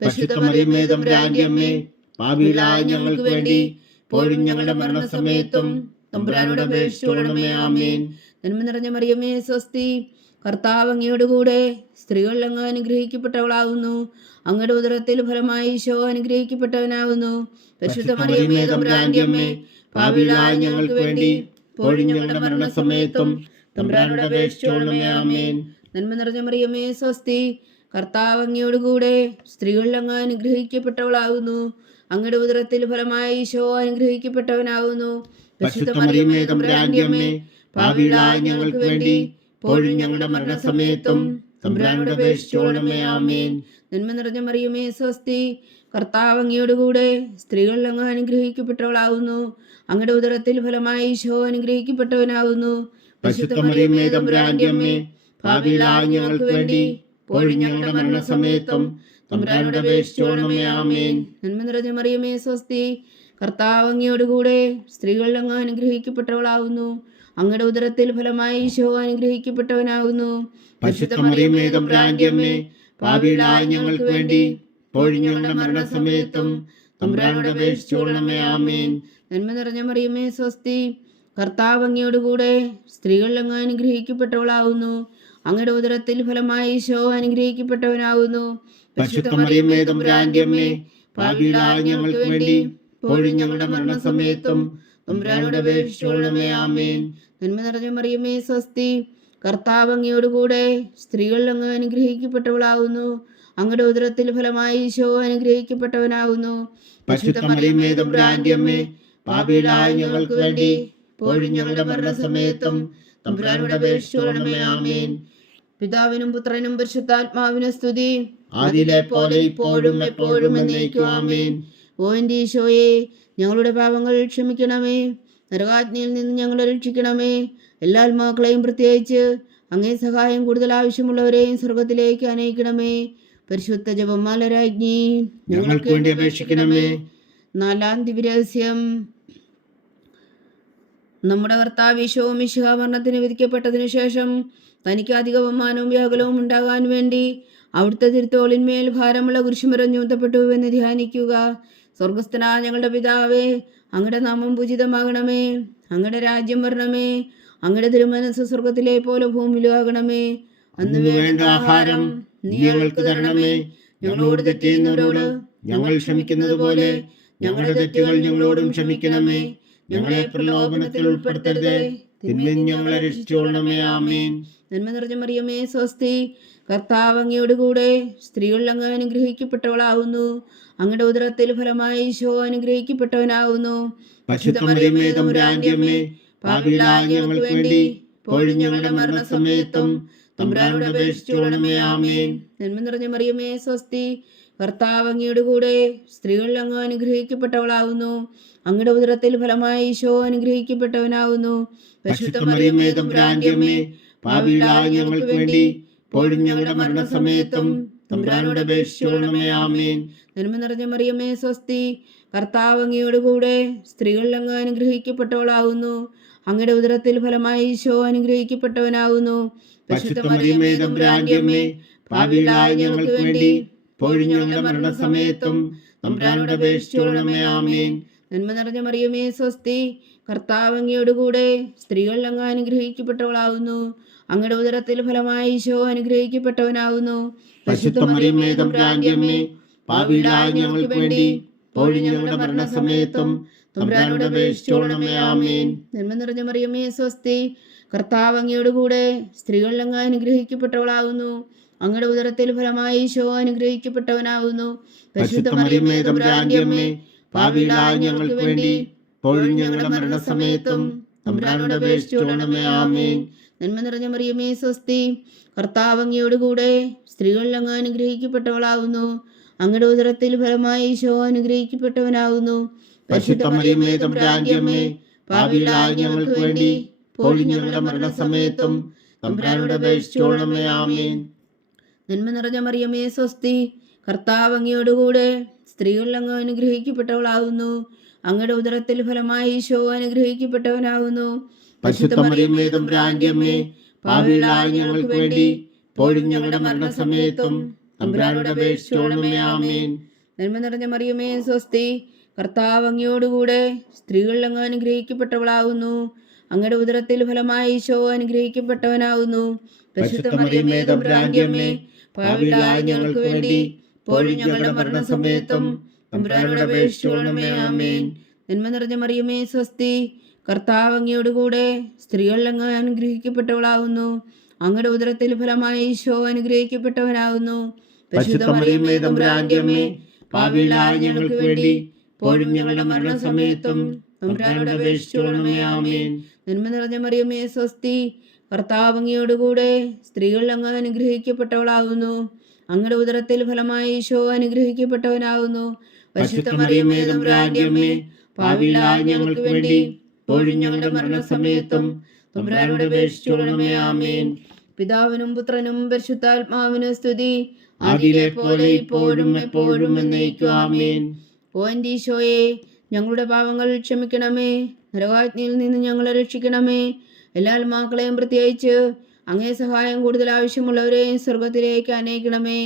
പരിശുദ്ധ മറിയമേ തമ്പുരാന്റെ അമ്മേ, പാപികളായ ഞങ്ങൾക്ക് വേണ്ടി ഇപ്പോഴും ഞങ്ങളുടെ മരണസമയത്തും തമ്പുരാനോട് അപേക്ഷിച്ചുകൊള്ളണമേ. ആമേൻ. നന്മ നിറഞ്ഞ മറിയമേ സ്വസ്തി, കർത്താവ് അങ്ങയുടെ കൂടെ സ്ത്രീകളിൽ അങ്ങ് അനുഗ്രഹിക്കപ്പെട്ടവളാകുന്നു. അങ്ങയുടെ ഉദരത്തിൽ ഫലമായി ഈശോ അനുഗ്രഹിക്കപ്പെട്ടവനാകുന്നു. പരിശുദ്ധ മറിയമേ തമ്പുരാന്റെ അമ്മേ, പാപികളായ ഞങ്ങൾക്ക് വേണ്ടി ഇപ്പോഴും ഞങ്ങളുടെ മരണസമയത്തും തമ്പുരാനോട് അപേക്ഷിച്ചുകൊള്ളണമേ. ആമേൻ. നന്മ നിറഞ്ഞ മറിയമേ സ്വസ്തി, കർത്താവ് അങ്ങയുടെ കൂടെ സ്ത്രീകളിൽ അങ്ങ് അനുഗ്രഹിക്കപ്പെട്ടവളാകുന്നു. അങ്ങയുടെ ഉദരത്തിൽ ഫലമായി ഈശോ അനുഗ്രഹിക്കപ്പെട്ടവനാകുന്നു. പരിശുദ്ധ മറിയമേ തമ്പുരാന്റെ അമ്മേ, പാപികളായ ഞങ്ങൾക്ക് വേണ്ടി ഇപ്പോഴും ഞങ്ങളുടെ മരണസമയത്തും തമ്പുരാനോട് അപേക്ഷിച്ചുകൊള്ളണമേ. ആമേൻ. നന്മ നിറഞ്ഞ മറിയമേ സ്വസ്തി, കർത്താവ് അങ്ങയുടെ കൂടെ സ്ത്രീകളിൽ അങ്ങ് അനുഗ്രഹിക്കപ്പെട്ടവളാകുന്നു. അങ്ങയുടെ ഉദരത്തിൽ ഫലമായി ഈശോ അനുഗ്രഹിക്കപ്പെട്ടവനാകുന്നു. പരിശുദ്ധ മറിയമേ തമ്പുരാന്റെ അമ്മേ, പാപികളായ ഞങ്ങൾക്ക് വേണ്ടി ഇപ്പോഴും ഞങ്ങളുടെ മരണസമയത്തും തമ്പുരാനോട് അപേക്ഷിച്ചുകൊള്ളണമേ. ആമേൻ. നന്മ നിറഞ്ഞ മറിയമേ സ്വസ്തി, കർത്താവ് അങ്ങയുടെ കൂടെ സ്ത്രീകളിൽ അങ്ങ് അനുഗ്രഹിക്കപ്പെട്ടവളാകുന്നു. അങ്ങയുടെ ഉദരത്തിൽ ഫലമായി ഈശോ അനുഗ്രഹിക്കപ്പെട്ടവനാകുന്നു. പരിശുദ്ധ മറിയമേ തമ്പുരാന്റെ അമ്മേ, പാപികളായ ഞങ്ങൾക്ക് വേണ്ടി ഇപ്പോഴും ഞങ്ങളുടെ മരണസമയത്തും തമ്പുരാനോട് അപേക്ഷിച്ചുകൊള്ളണമേ. ആമേൻ. നന്മ നിറഞ്ഞ മറിയമേ സ്വസ്തി, കർത്താവ് അങ്ങയുടെ കൂടെ സ്ത്രീകളിൽ അങ്ങ് അനുഗ്രഹിക്കപ്പെട്ടവളാകുന്നു. അങ്ങയുടെ ഉദരത്തിൽ ഫലമായി ഈശോ അനുഗ്രഹിക്കപ്പെട്ടവനാകുന്നു. പരിശുദ്ധ മറിയമേ തമ്പുരാന്റെ അമ്മേ, പാപികളായ ഞങ്ങൾക്ക് വേണ്ടി ഇപ്പോഴും ഞങ്ങളുടെ മരണസമയത്തും തമ്പുരാനോട് അപേക്ഷിച്ചുകൊള്ളണമേ. ആമേൻ. നന്മ നിറഞ്ഞ മറിയമേ സ്വസ്തി, കർത്താവ് അങ്ങയുടെ കൂടെ സ്ത്രീകളിൽ അങ്ങ് അനുഗ്രഹിക്കപ്പെട്ടവളാകുന്നു. അങ്ങയുടെ ഉദരത്തിൽ ഫലമായി ഈശോ അനുഗ്രഹിക്കപ്പെട്ടവനാകുന്നു. പരിശുദ്ധ മറിയമേ തമ്പുരാന്റെ അമ്മേ, പാപികളായ ഞങ്ങൾക്ക് വേണ്ടി ഇപ്പോഴും ഞങ്ങളുടെ മരണസമയത്തും തമ്പുരാനോട് അപേക്ഷിച്ചുകൊള്ളണമേ. ആമേൻ. പിതാവിനും പുത്രനും പരിശുദ്ധാത്മാവിനും സ്തുതി. ആദിയിലെ പോലെ ഇപ്പോഴും എപ്പോഴും എന്നേക്കും ആമേൻ. ഓ എൻ്റെ ഈശോയെ, ഞങ്ങളുടെ പാപങ്ങൾ ക്ഷമിക്കണമേ. നരകാഗ്നിയിൽ നിന്ന് ഞങ്ങളെ രക്ഷിക്കണമേ. എല്ലാ ആത്മാക്കളെയും പ്രത്യേകിച്ച് അങ്ങേ സഹായം കൂടുതൽ ആവശ്യമുള്ളവരെയും സ്വർഗത്തിലേക്ക് അനയിക്കണമേ. പരിശുദ്ധ ജപമാല രാജ്ഞി, ഞങ്ങൾക്ക് വേണ്ടി അപേക്ഷിക്കണമേ. 4-ാം ദിവ്യരഹസ്യം. നമ്മുടെ കർത്താവ് ഈശോ മിശിഹാ മരണത്തിന് വിധിക്കപ്പെട്ടതിനു ശേഷം തനിക്ക് അധിക ബഹുമാനവും വ്യാകുലവും ഉണ്ടാകാൻ വേണ്ടി അവിടുത്തെ തിരുത്തോളിന്മേൽ ഭാരമുള്ള കുരിശുമരം ചുമത്തപ്പെട്ടു എന്ന് ധ്യാനിക്കുക. സ്വർഗസ്ഥനായ ഞങ്ങളുടെ പിതാവേ, അങ്ങയുടെ നാമം പൂജിതമാകണമേ. അങ്ങയുടെ രാജ്യം വരണമേ. അങ്ങയുടെ തിരുമനസ്സ് സ്വർഗത്തിലെ പോലെ ഭൂമിയിലും ആകണമേ. അന്ന് വേണ്ട ആഹാരം നീ ഞങ്ങൾക്ക് തരണമേ. ഞങ്ങളോട് തെറ്റ് ചെയ്യുന്നവരോട് ഞങ്ങൾ ക്ഷമിക്കുന്നത് പോലെ ഞങ്ങളുടെ തെറ്റുകൾ ഞങ്ങളോടും ക്ഷമിക്കണമേ. ഞങ്ങളെ പ്രലോഭനത്തിൽ ഉൾപ്പെടുത്തരുതേ, തിന്മയിൽ ഞങ്ങളെ രക്ഷിച്ചുകൊള്ളണമേ. ആമേൻ. നന്മ നിറഞ്ഞ മറിയമേ, സ്വസ്തി. കർത്താവ് അങ്ങയോട് കൂടെ സ്ത്രീകളിൽ അങ്ങ് അനുഗ്രഹിക്കപ്പെട്ടവളാവുന്നു. അങ്ങയുടെ ഉദരത്തിൽ ഫലമായി ഈശോ അനുഗ്രഹിക്കപ്പെട്ടവനാവുന്നു. പരിശുദ്ധ മറിയമേ, തമ്പുരാന്റെ അമ്മേ, പാപികളായ ഞങ്ങൾക്ക് വേണ്ടി ഇപ്പോഴും ഞങ്ങളുടെ മരണസമയത്തും തമ്പുരാനോട് അപേക്ഷിച്ചുകൊള്ളണമേ. ആമേൻ. നന്മ നിറഞ്ഞ മറിയമേ, സ്വസ്തി. കർത്താവ് അങ്ങയോട് കൂടെ സ്ത്രീകളിൽ അങ്ങ് അനുഗ്രഹിക്കപ്പെട്ടവളാവുന്നു. അങ്ങയുടെ ഉദരത്തിൽ ഫലമായി ഈശോ അനുഗ്രഹിക്കപ്പെട്ടവനാവുന്നു. പരിശുദ്ധ മറിയമേ, തമ്പുരാന്റെ അമ്മേ, പാപികളായ ഞങ്ങൾക്ക് വേണ്ടി ഇപ്പോഴും ഞങ്ങളുടെ മരണസമയത്തും തമ്പുരാനോട് അപേക്ഷിച്ചുകൊള്ളണമേ. ആമേൻ. നന്മ നിറഞ്ഞ മറിയമേ, സ്വസ്തി. കർത്താവ് അങ്ങയോട് കൂടെ സ്ത്രീകളിൽ അങ്ങ് അനുഗ്രഹിക്കപ്പെട്ടവളാവുന്നു. അങ്ങയുടെ ഉദരത്തിൽ ഫലമായി ഈശോ അനുഗ്രഹിക്കപ്പെട്ടവനാവുന്നു. പരിശുദ്ധ മറിയമേ, തമ്പുരാന്റെ അമ്മേ, പാപികളായ ഞങ്ങൾക്ക് വേണ്ടി ഇപ്പോഴും ഞങ്ങളുടെ മരണസമയത്തും തമ്പുരാനോട് അപേക്ഷിച്ചുകൊള്ളണമേ. ആമേൻ. നന്മ നിറഞ്ഞ മറിയമേ, സ്വസ്തി. കർത്താവ് അങ്ങയോട് കൂടെ സ്ത്രീകളിൽ അങ്ങ് അനുഗ്രഹിക്കപ്പെട്ടവളാവുന്നു. അങ്ങയുടെ ഉദരത്തിൽ ഫലമായി ഈശോ അനുഗ്രഹിക്കപ്പെട്ടവനാവുന്നു. പരിശുദ്ധ മറിയമേ, തമ്പുരാന്റെ അമ്മേ, പാപികളായ ഞങ്ങൾക്ക് വേണ്ടി ഇപ്പോഴും ഞങ്ങളുടെ മരണസമയത്തും തമ്പുരാനോട് അപേക്ഷിച്ചുകൊള്ളണമേ. ആമേൻ. നന്മ നിറഞ്ഞ മറിയമേ, സ്വസ്തി. കർത്താവ് അങ്ങയോട് കൂടെ സ്ത്രീകളിൽ അങ്ങ് അനുഗ്രഹിക്കപ്പെട്ടവളാവുന്നു. അങ്ങയുടെ ഉദരത്തിൽ ഫലമായി ഈശോ അനുഗ്രഹിക്കപ്പെട്ടവനാവുന്നു. പരിശുദ്ധ മറിയമേ, തമ്പുരാന്റെ അമ്മേ, പാപികളായ ഞങ്ങൾക്ക് വേണ്ടി ഇപ്പോഴും ഞങ്ങളുടെ മരണസമയത്തും തമ്പുരാനോട് അപേക്ഷിച്ചുകൊള്ളണമേ. ആമേൻ. നന്മ നിറഞ്ഞ മറിയമേ, സ്വസ്തി. കർത്താവ് അങ്ങയോട് കൂടെ സ്ത്രീകളിൽ അങ്ങ് അനുഗ്രഹിക്കപ്പെട്ടവളാവുന്നു. അങ്ങയുടെ ഉദരത്തിൽ ഫലമായി ഈശോ അനുഗ്രഹിക്കപ്പെട്ടവനാവുന്നു. പരിശുദ്ധ മറിയമേ, തമ്പുരാന്റെ അമ്മേ, പാപികളായ ഞങ്ങൾക്ക് വേണ്ടി ഇപ്പോഴും ഞങ്ങളുടെ മരണസമയത്തും തമ്പുരാനോട് അപേക്ഷിച്ചുകൊള്ളണമേ. ആമേൻ. നന്മ നിറഞ്ഞ മറിയമേ, സ്വസ്തി. കർത്താവ് അങ്ങയോട് കൂടെ സ്ത്രീകളിൽ അങ്ങ് അനുഗ്രഹിക്കപ്പെട്ടവളാവുന്നു. അങ്ങയുടെ ഉദരത്തിൽ ഫലമായി ഈശോ അനുഗ്രഹിക്കപ്പെട്ടവനാവുന്നു. പരിശുദ്ധ മറിയമേ, തമ്പുരാന്റെ അമ്മേ, പാപികളായ ഞങ്ങൾക്ക് വേണ്ടി ഇപ്പോഴും ഞങ്ങളുടെ മരണസമയത്തും തമ്പുരാനോട് അപേക്ഷിച്ചുകൊള്ളണമേ. ആമേൻ. നന്മ നിറഞ്ഞ മറിയമേ, സ്വസ്തി. കർത്താവ് അങ്ങയോട് കൂടെ സ്ത്രീകളിൽ അങ്ങ് അനുഗ്രഹിക്കപ്പെട്ടവളാവുന്നു. അങ്ങയുടെ ഉദരത്തിൽ ഫലമായി ഈശോ അനുഗ്രഹിക്കപ്പെട്ടവനാവുന്നു. പരിശുദ്ധ മറിയമേ, തമ്പുരാന്റെ അമ്മേ, പാപികളായ ഞങ്ങൾക്ക് വേണ്ടി ഇപ്പോഴും ഞങ്ങളുടെ മരണസമയത്തും തമ്പുരാനോട് അപേക്ഷിച്ചുകൊള്ളണമേ. ആമേൻ. നന്മ നിറഞ്ഞ മറിയമേ, സ്വസ്തി. കർത്താവ് അങ്ങയോട് കൂടെ സ്ത്രീകളിൽ അങ്ങ് അനുഗ്രഹിക്കപ്പെട്ടവളാവുന്നു. അങ്ങയുടെ ഉദരത്തിൽ ഫലമായി ഈശോ അനുഗ്രഹിക്കപ്പെട്ടവനാവുന്നു. പരിശുദ്ധ മറിയമേ, തമ്പുരാന്റെ അമ്മേ, പാപികളായ ഞങ്ങൾക്ക് വേണ്ടി ഇപ്പോഴും ഞങ്ങളുടെ മരണസമയത്തും തമ്പുരാനോട് അപേക്ഷിച്ചുകൊള്ളണമേ. ആമേൻ. നന്മ നിറഞ്ഞ മറിയമേ, സ്വസ്തി. കർത്താവ് അങ്ങയോട് കൂടെ സ്ത്രീകളിൽ അങ്ങ് അനുഗ്രഹിക്കപ്പെട്ടവളാവുന്നു. അങ്ങയുടെ ഉദരത്തിൽ ഫലമായി ഈശോ അനുഗ്രഹിക്കപ്പെട്ടവനാവുന്നു. പരിശുദ്ധ മറിയമേ, തമ്പുരാന്റെ അമ്മേ, പാപികളായ ഞങ്ങൾക്ക് വേണ്ടി ഇപ്പോഴും ഞങ്ങളുടെ മരണസമയത്തും തമ്പുരാനോട് അപേക്ഷിച്ചുകൊള്ളണമേ. ആമേൻ. പിതാവിനും പുത്രനും പരിശുദ്ധാത്മാവിനും സ്തുതി. ആദിയിലെ പോലെ ഇപ്പോഴും എപ്പോഴും എന്നേക്കും. ആമേൻ. ഓ എൻ്റെ ഈശോയെ, ഞങ്ങളുടെ പാപങ്ങൾ ക്ഷമിക്കണമേ. നരകാഗ്നിയിൽ നിന്ന് ഞങ്ങളെ രക്ഷിക്കണമേ. എല്ലാ ആത്മാക്കളെയും പ്രത്യേകിച്ച് അങ്ങേ സഹായം കൂടുതൽ ആവശ്യമുള്ളവരെയും സ്വർഗത്തിലേക്ക് അനയിക്കണമേ.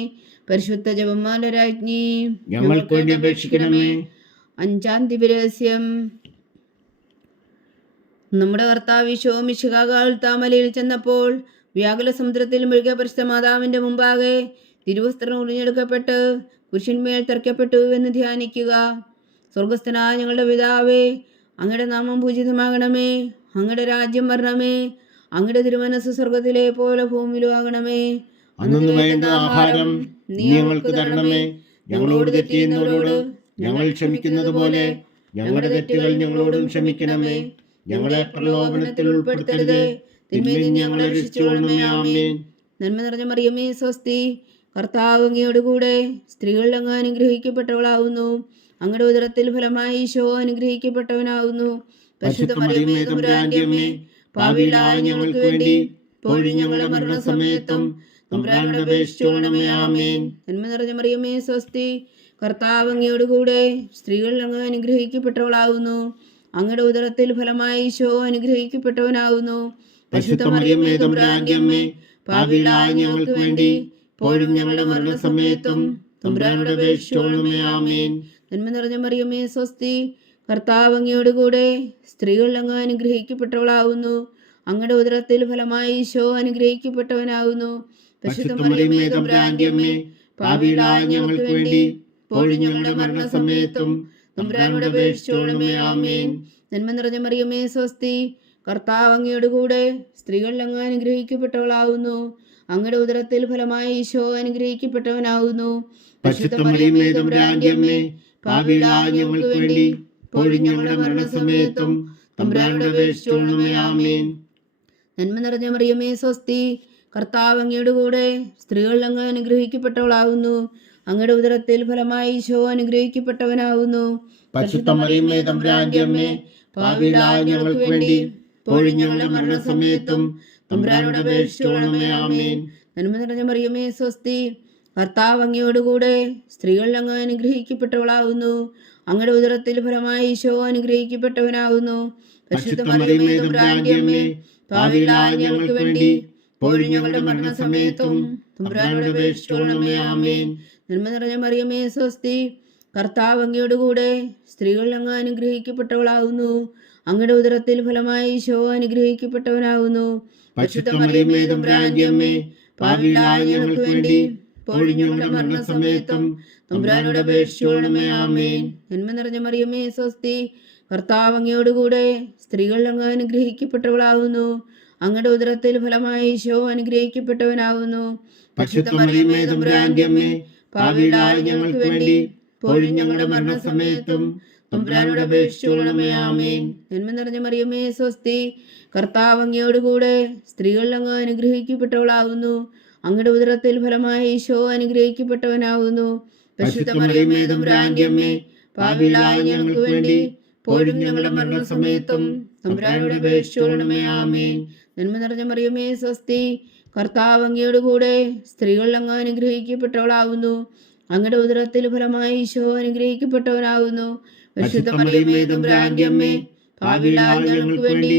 പരിശുദ്ധ ജപമാല രാജ്ഞി, ഞങ്ങൾക്ക് വേണ്ടി അപേക്ഷിക്കണമേ. 5-ാം ദിവ്യരഹസ്യം. നമ്മുടെ കർത്താവ് ഈശോ മിശിഹാ താമലയിൽ ചെന്നപ്പോൾ വ്യാകുല സമുദ്രത്തിൽ മുഴുകിയ പരിശുദ്ധ മാതാവിൻ്റെ മുമ്പാകെ തിരുവസ്ത്രം ഉറിഞ്ഞെടുക്കപ്പെട്ട് കുരിശിന്മേൽ തറയ്ക്കപ്പെട്ടു എന്ന് ധ്യാനിക്കുക. സ്വർഗസ്ഥനായ ഞങ്ങളുടെ പിതാവേ, അങ്ങയുടെ നാമം പൂജിതമാകണമേ. അങ്ങയുടെ രാജ്യം വരണമേ. അങ്ങയുടെ തിരുമനസ്സ് സ്വർഗത്തിലെ പോലെ ഭൂമിയിലും ആകണമേ. അന്നു വേണ്ട ആഹാരം നീ ഞങ്ങൾക്ക് തരണമേ. ഞങ്ങളോട് തെറ്റ് ചെയ്യുന്നവരോട് ഞങ്ങൾ ക്ഷമിക്കുന്നത് പോലെ ഞങ്ങളുടെ തെറ്റുകൾ ഞങ്ങളോടും ക്ഷമിക്കണമേ. ഞങ്ങളെ പ്രലോഭനത്തിൽ ഉൾപ്പെടുത്തരുതേ, തിന്മയിൽ ഞങ്ങളെ രക്ഷിച്ചുകൊള്ളണമേ. ആമേൻ. നന്മ നിറഞ്ഞ മറിയമേ, സ്വസ്തി. കർത്താവ് അങ്ങയോടുകൂടെ സ്ത്രീകളിൽ അങ്ങ് അനുഗ്രഹിക്കപ്പെട്ടവളാവുന്നു. അങ്ങയുടെ ഉദരത്തിൽ ഫലമായി ഈശോ അനുഗ്രഹിക്കപ്പെട്ടവനാവുന്നു. പരിശുദ്ധ മറിയമേ തമ്പുരാന്റെ അമ്മേ, പാപികളായ ഞങ്ങൾക്ക് വേണ്ടി ഇപ്പോഴും ഞങ്ങളുടെ മരണസമയത്തും തമ്പുരാനോട് അപേക്ഷിച്ചുകൊള്ളണമേ. ആമേൻ. നന്മ നിറഞ്ഞ മറിയമേ സ്വസ്തി, കർത്താവ് അങ്ങയോടുകൂടെ സ്ത്രീകളിൽ അങ്ങ് അനുഗ്രഹിക്കപ്പെട്ടവളാവുന്നു. അങ്ങയുടെ ഉദരത്തിൽ ഫലമായി ഈശോ അനുഗ്രഹിക്കപ്പെട്ടവനാവുന്നു. പരിശുദ്ധ മറിയമേ തമ്പുരാന്റെ അമ്മേ, പാപികളായ ഞങ്ങൾക്ക് വേണ്ടി ഇപ്പോഴും ഞങ്ങളുടെ മരണസമയത്തും തമ്പുരാനോട് അപേക്ഷിച്ചുകൊള്ളണമേ. ആമേൻ. നന്മ നിറഞ്ഞ മറിയമേ സ്വസ്തി, കർത്താവ് അങ്ങയോടുകൂടെ സ്ത്രീകളിൽ അങ്ങ് അനുഗ്രഹിക്കപ്പെട്ടവളാവുന്നു. അങ്ങയുടെ ഉദരത്തിൽ ഫലമായി ഈശോ അനുഗ്രഹിക്കപ്പെട്ടവനാവുന്നു. പരിശുദ്ധ മറിയമേ തമ്പുരാന്റെ അമ്മേ, പാപികളായ ഞങ്ങൾക്ക് വേണ്ടി ഇപ്പോഴും ഞങ്ങളുടെ മരണസമയത്തും തമ്പുരാനോട് അപേക്ഷിച്ചുകൊള്ളണമേ. ആമേൻ. നന്മ നിറഞ്ഞ മറിയമേ സ്വസ്തി, കർത്താവ് അങ്ങയോടുകൂടെ സ്ത്രീകളിൽ അങ്ങ് അനുഗ്രഹിക്കപ്പെട്ടവളാവുന്നു. അങ്ങയുടെ ഉദരത്തിൽ ഫലമായി ഈശോ അനുഗ്രഹിക്കപ്പെട്ടവനാവുന്നു. പരിശുദ്ധ മറിയമേ തമ്പുരാന്റെ അമ്മേ, പാപികളായ ഞങ്ങൾക്ക് വേണ്ടി ഇപ്പോഴും ഞങ്ങളുടെ മരണസമയത്തും തമ്പുരാനോട് അപേക്ഷിച്ചുകൊള്ളണമേ. ആമേൻ. നന്മ നിറഞ്ഞ മറിയമേ സ്വസ്തി, കർത്താവ് അങ്ങയോടുകൂടെ സ്ത്രീകളിൽ അങ്ങ് അനുഗ്രഹിക്കപ്പെട്ടവളാവുന്നു. അങ്ങയുടെ ഉദരത്തിൽ ഫലമായി ഈശോ അനുഗ്രഹിക്കപ്പെട്ടവനാവുന്നു. പരിശുദ്ധ മറിയമേ തമ്പുരാന്റെ അമ്മേ, പാപികളായ ഞങ്ങൾക്ക് വേണ്ടി ഇപ്പോഴും ഞങ്ങളുടെ മരണസമയത്തും തമ്പുരാനോട് അപേക്ഷിച്ചുകൊള്ളണമേ. ആമേൻ. നന്മ നിറഞ്ഞ മറിയമേ സ്വസ്തി, കർത്താവ് അങ്ങയോടുകൂടെ സ്ത്രീകളിൽ അങ്ങ് അനുഗ്രഹിക്കപ്പെട്ടവളാവുന്നു. അങ്ങയുടെ ഉദരത്തിൽ ഫലമായി ഈശോ അനുഗ്രഹിക്കപ്പെട്ടവനാവുന്നു. പരിശുദ്ധ മറിയമേ തമ്പുരാന്റെ അമ്മേ, പാപികളായ ഞങ്ങൾക്ക് വേണ്ടി ഇപ്പോഴും ഞങ്ങളുടെ മരണസമയത്തും തമ്പുരാനോട് അപേക്ഷിച്ചുകൊള്ളണമേ. ആമേൻ. നന്മ നിറഞ്ഞ മറിയമേ സ്വസ്തി, കർത്താവ് അങ്ങയോടുകൂടെ സ്ത്രീകളിൽ അങ്ങ് അനുഗ്രഹിക്കപ്പെട്ടവളാവുന്നു. അങ്ങയുടെ ഉദരത്തിൽ ഫലമായി ഈശോ അനുഗ്രഹിക്കപ്പെട്ടവനാവുന്നു. പരിശുദ്ധ മറിയമേ തമ്പുരാന്റെ അമ്മേ, പാപികളായ ഞങ്ങൾക്ക് വേണ്ടി ഇപ്പോഴും ഞങ്ങളുടെ മരണസമയത്തും തമ്പുരാനോട് അപേക്ഷിച്ചുകൊള്ളണമേ. ആമേൻ. നന്മ നിറഞ്ഞ മറിയമേ സ്വസ്തി, കർത്താവ് അങ്ങയോടുകൂടെ സ്ത്രീകളിൽ അങ്ങ് അനുഗ്രഹിക്കപ്പെട്ടവളാവുന്നു. അങ്ങയുടെ ഉദരത്തിൽ ഫലമായി ഈശോ അനുഗ്രഹിക്കപ്പെട്ടവനാവുന്നു. പരിശുദ്ധ മറിയമേ തമ്പുരാന്റെ അമ്മേ, പാപികളായ ഞങ്ങൾക്ക് വേണ്ടി ഇപ്പോഴും ഞങ്ങളുടെ മരണസമയത്തും തമ്പുരാനോട് അപേക്ഷിച്ചുകൊള്ളണമേ. ആമേൻ. നന്മ നിറഞ്ഞ മറിയമേ സ്വസ്തി, കർത്താവ് അങ്ങയോടുകൂടെ സ്ത്രീകളിൽ അങ്ങ് അനുഗ്രഹിക്കപ്പെട്ടവളാവുന്നു. അങ്ങയുടെ ഉദരത്തിൽ ഫലമായി ഈശോ അനുഗ്രഹിക്കപ്പെട്ടവനാവുന്നു. പരിശുദ്ധ മറിയമേ തമ്പുരാന്റെ അമ്മേ, പാപികളായ ഞങ്ങൾക്ക് വേണ്ടി ഇപ്പോഴും ഞങ്ങളുടെ മരണസമയത്തും തമ്പുരാനോട് അപേക്ഷിച്ചുകൊള്ളണമേ. ആമേൻ. നന്മ നിറഞ്ഞ മറിയമേ സ്വസ്തി, കർത്താവ് അങ്ങയോടുകൂടെ സ്ത്രീകളിൽ അങ്ങ് അനുഗ്രഹിക്കപ്പെട്ടവളാവുന്നു. അങ്ങയുടെ ഉദരത്തിൽ ഫലമായി ഈശോ അനുഗ്രഹിക്കപ്പെട്ടവനാവുന്നു. പരിശുദ്ധ മറിയമേ തമ്പുരാന്റെ അമ്മേ, പാപികളായ ഞങ്ങൾക്ക് വേണ്ടി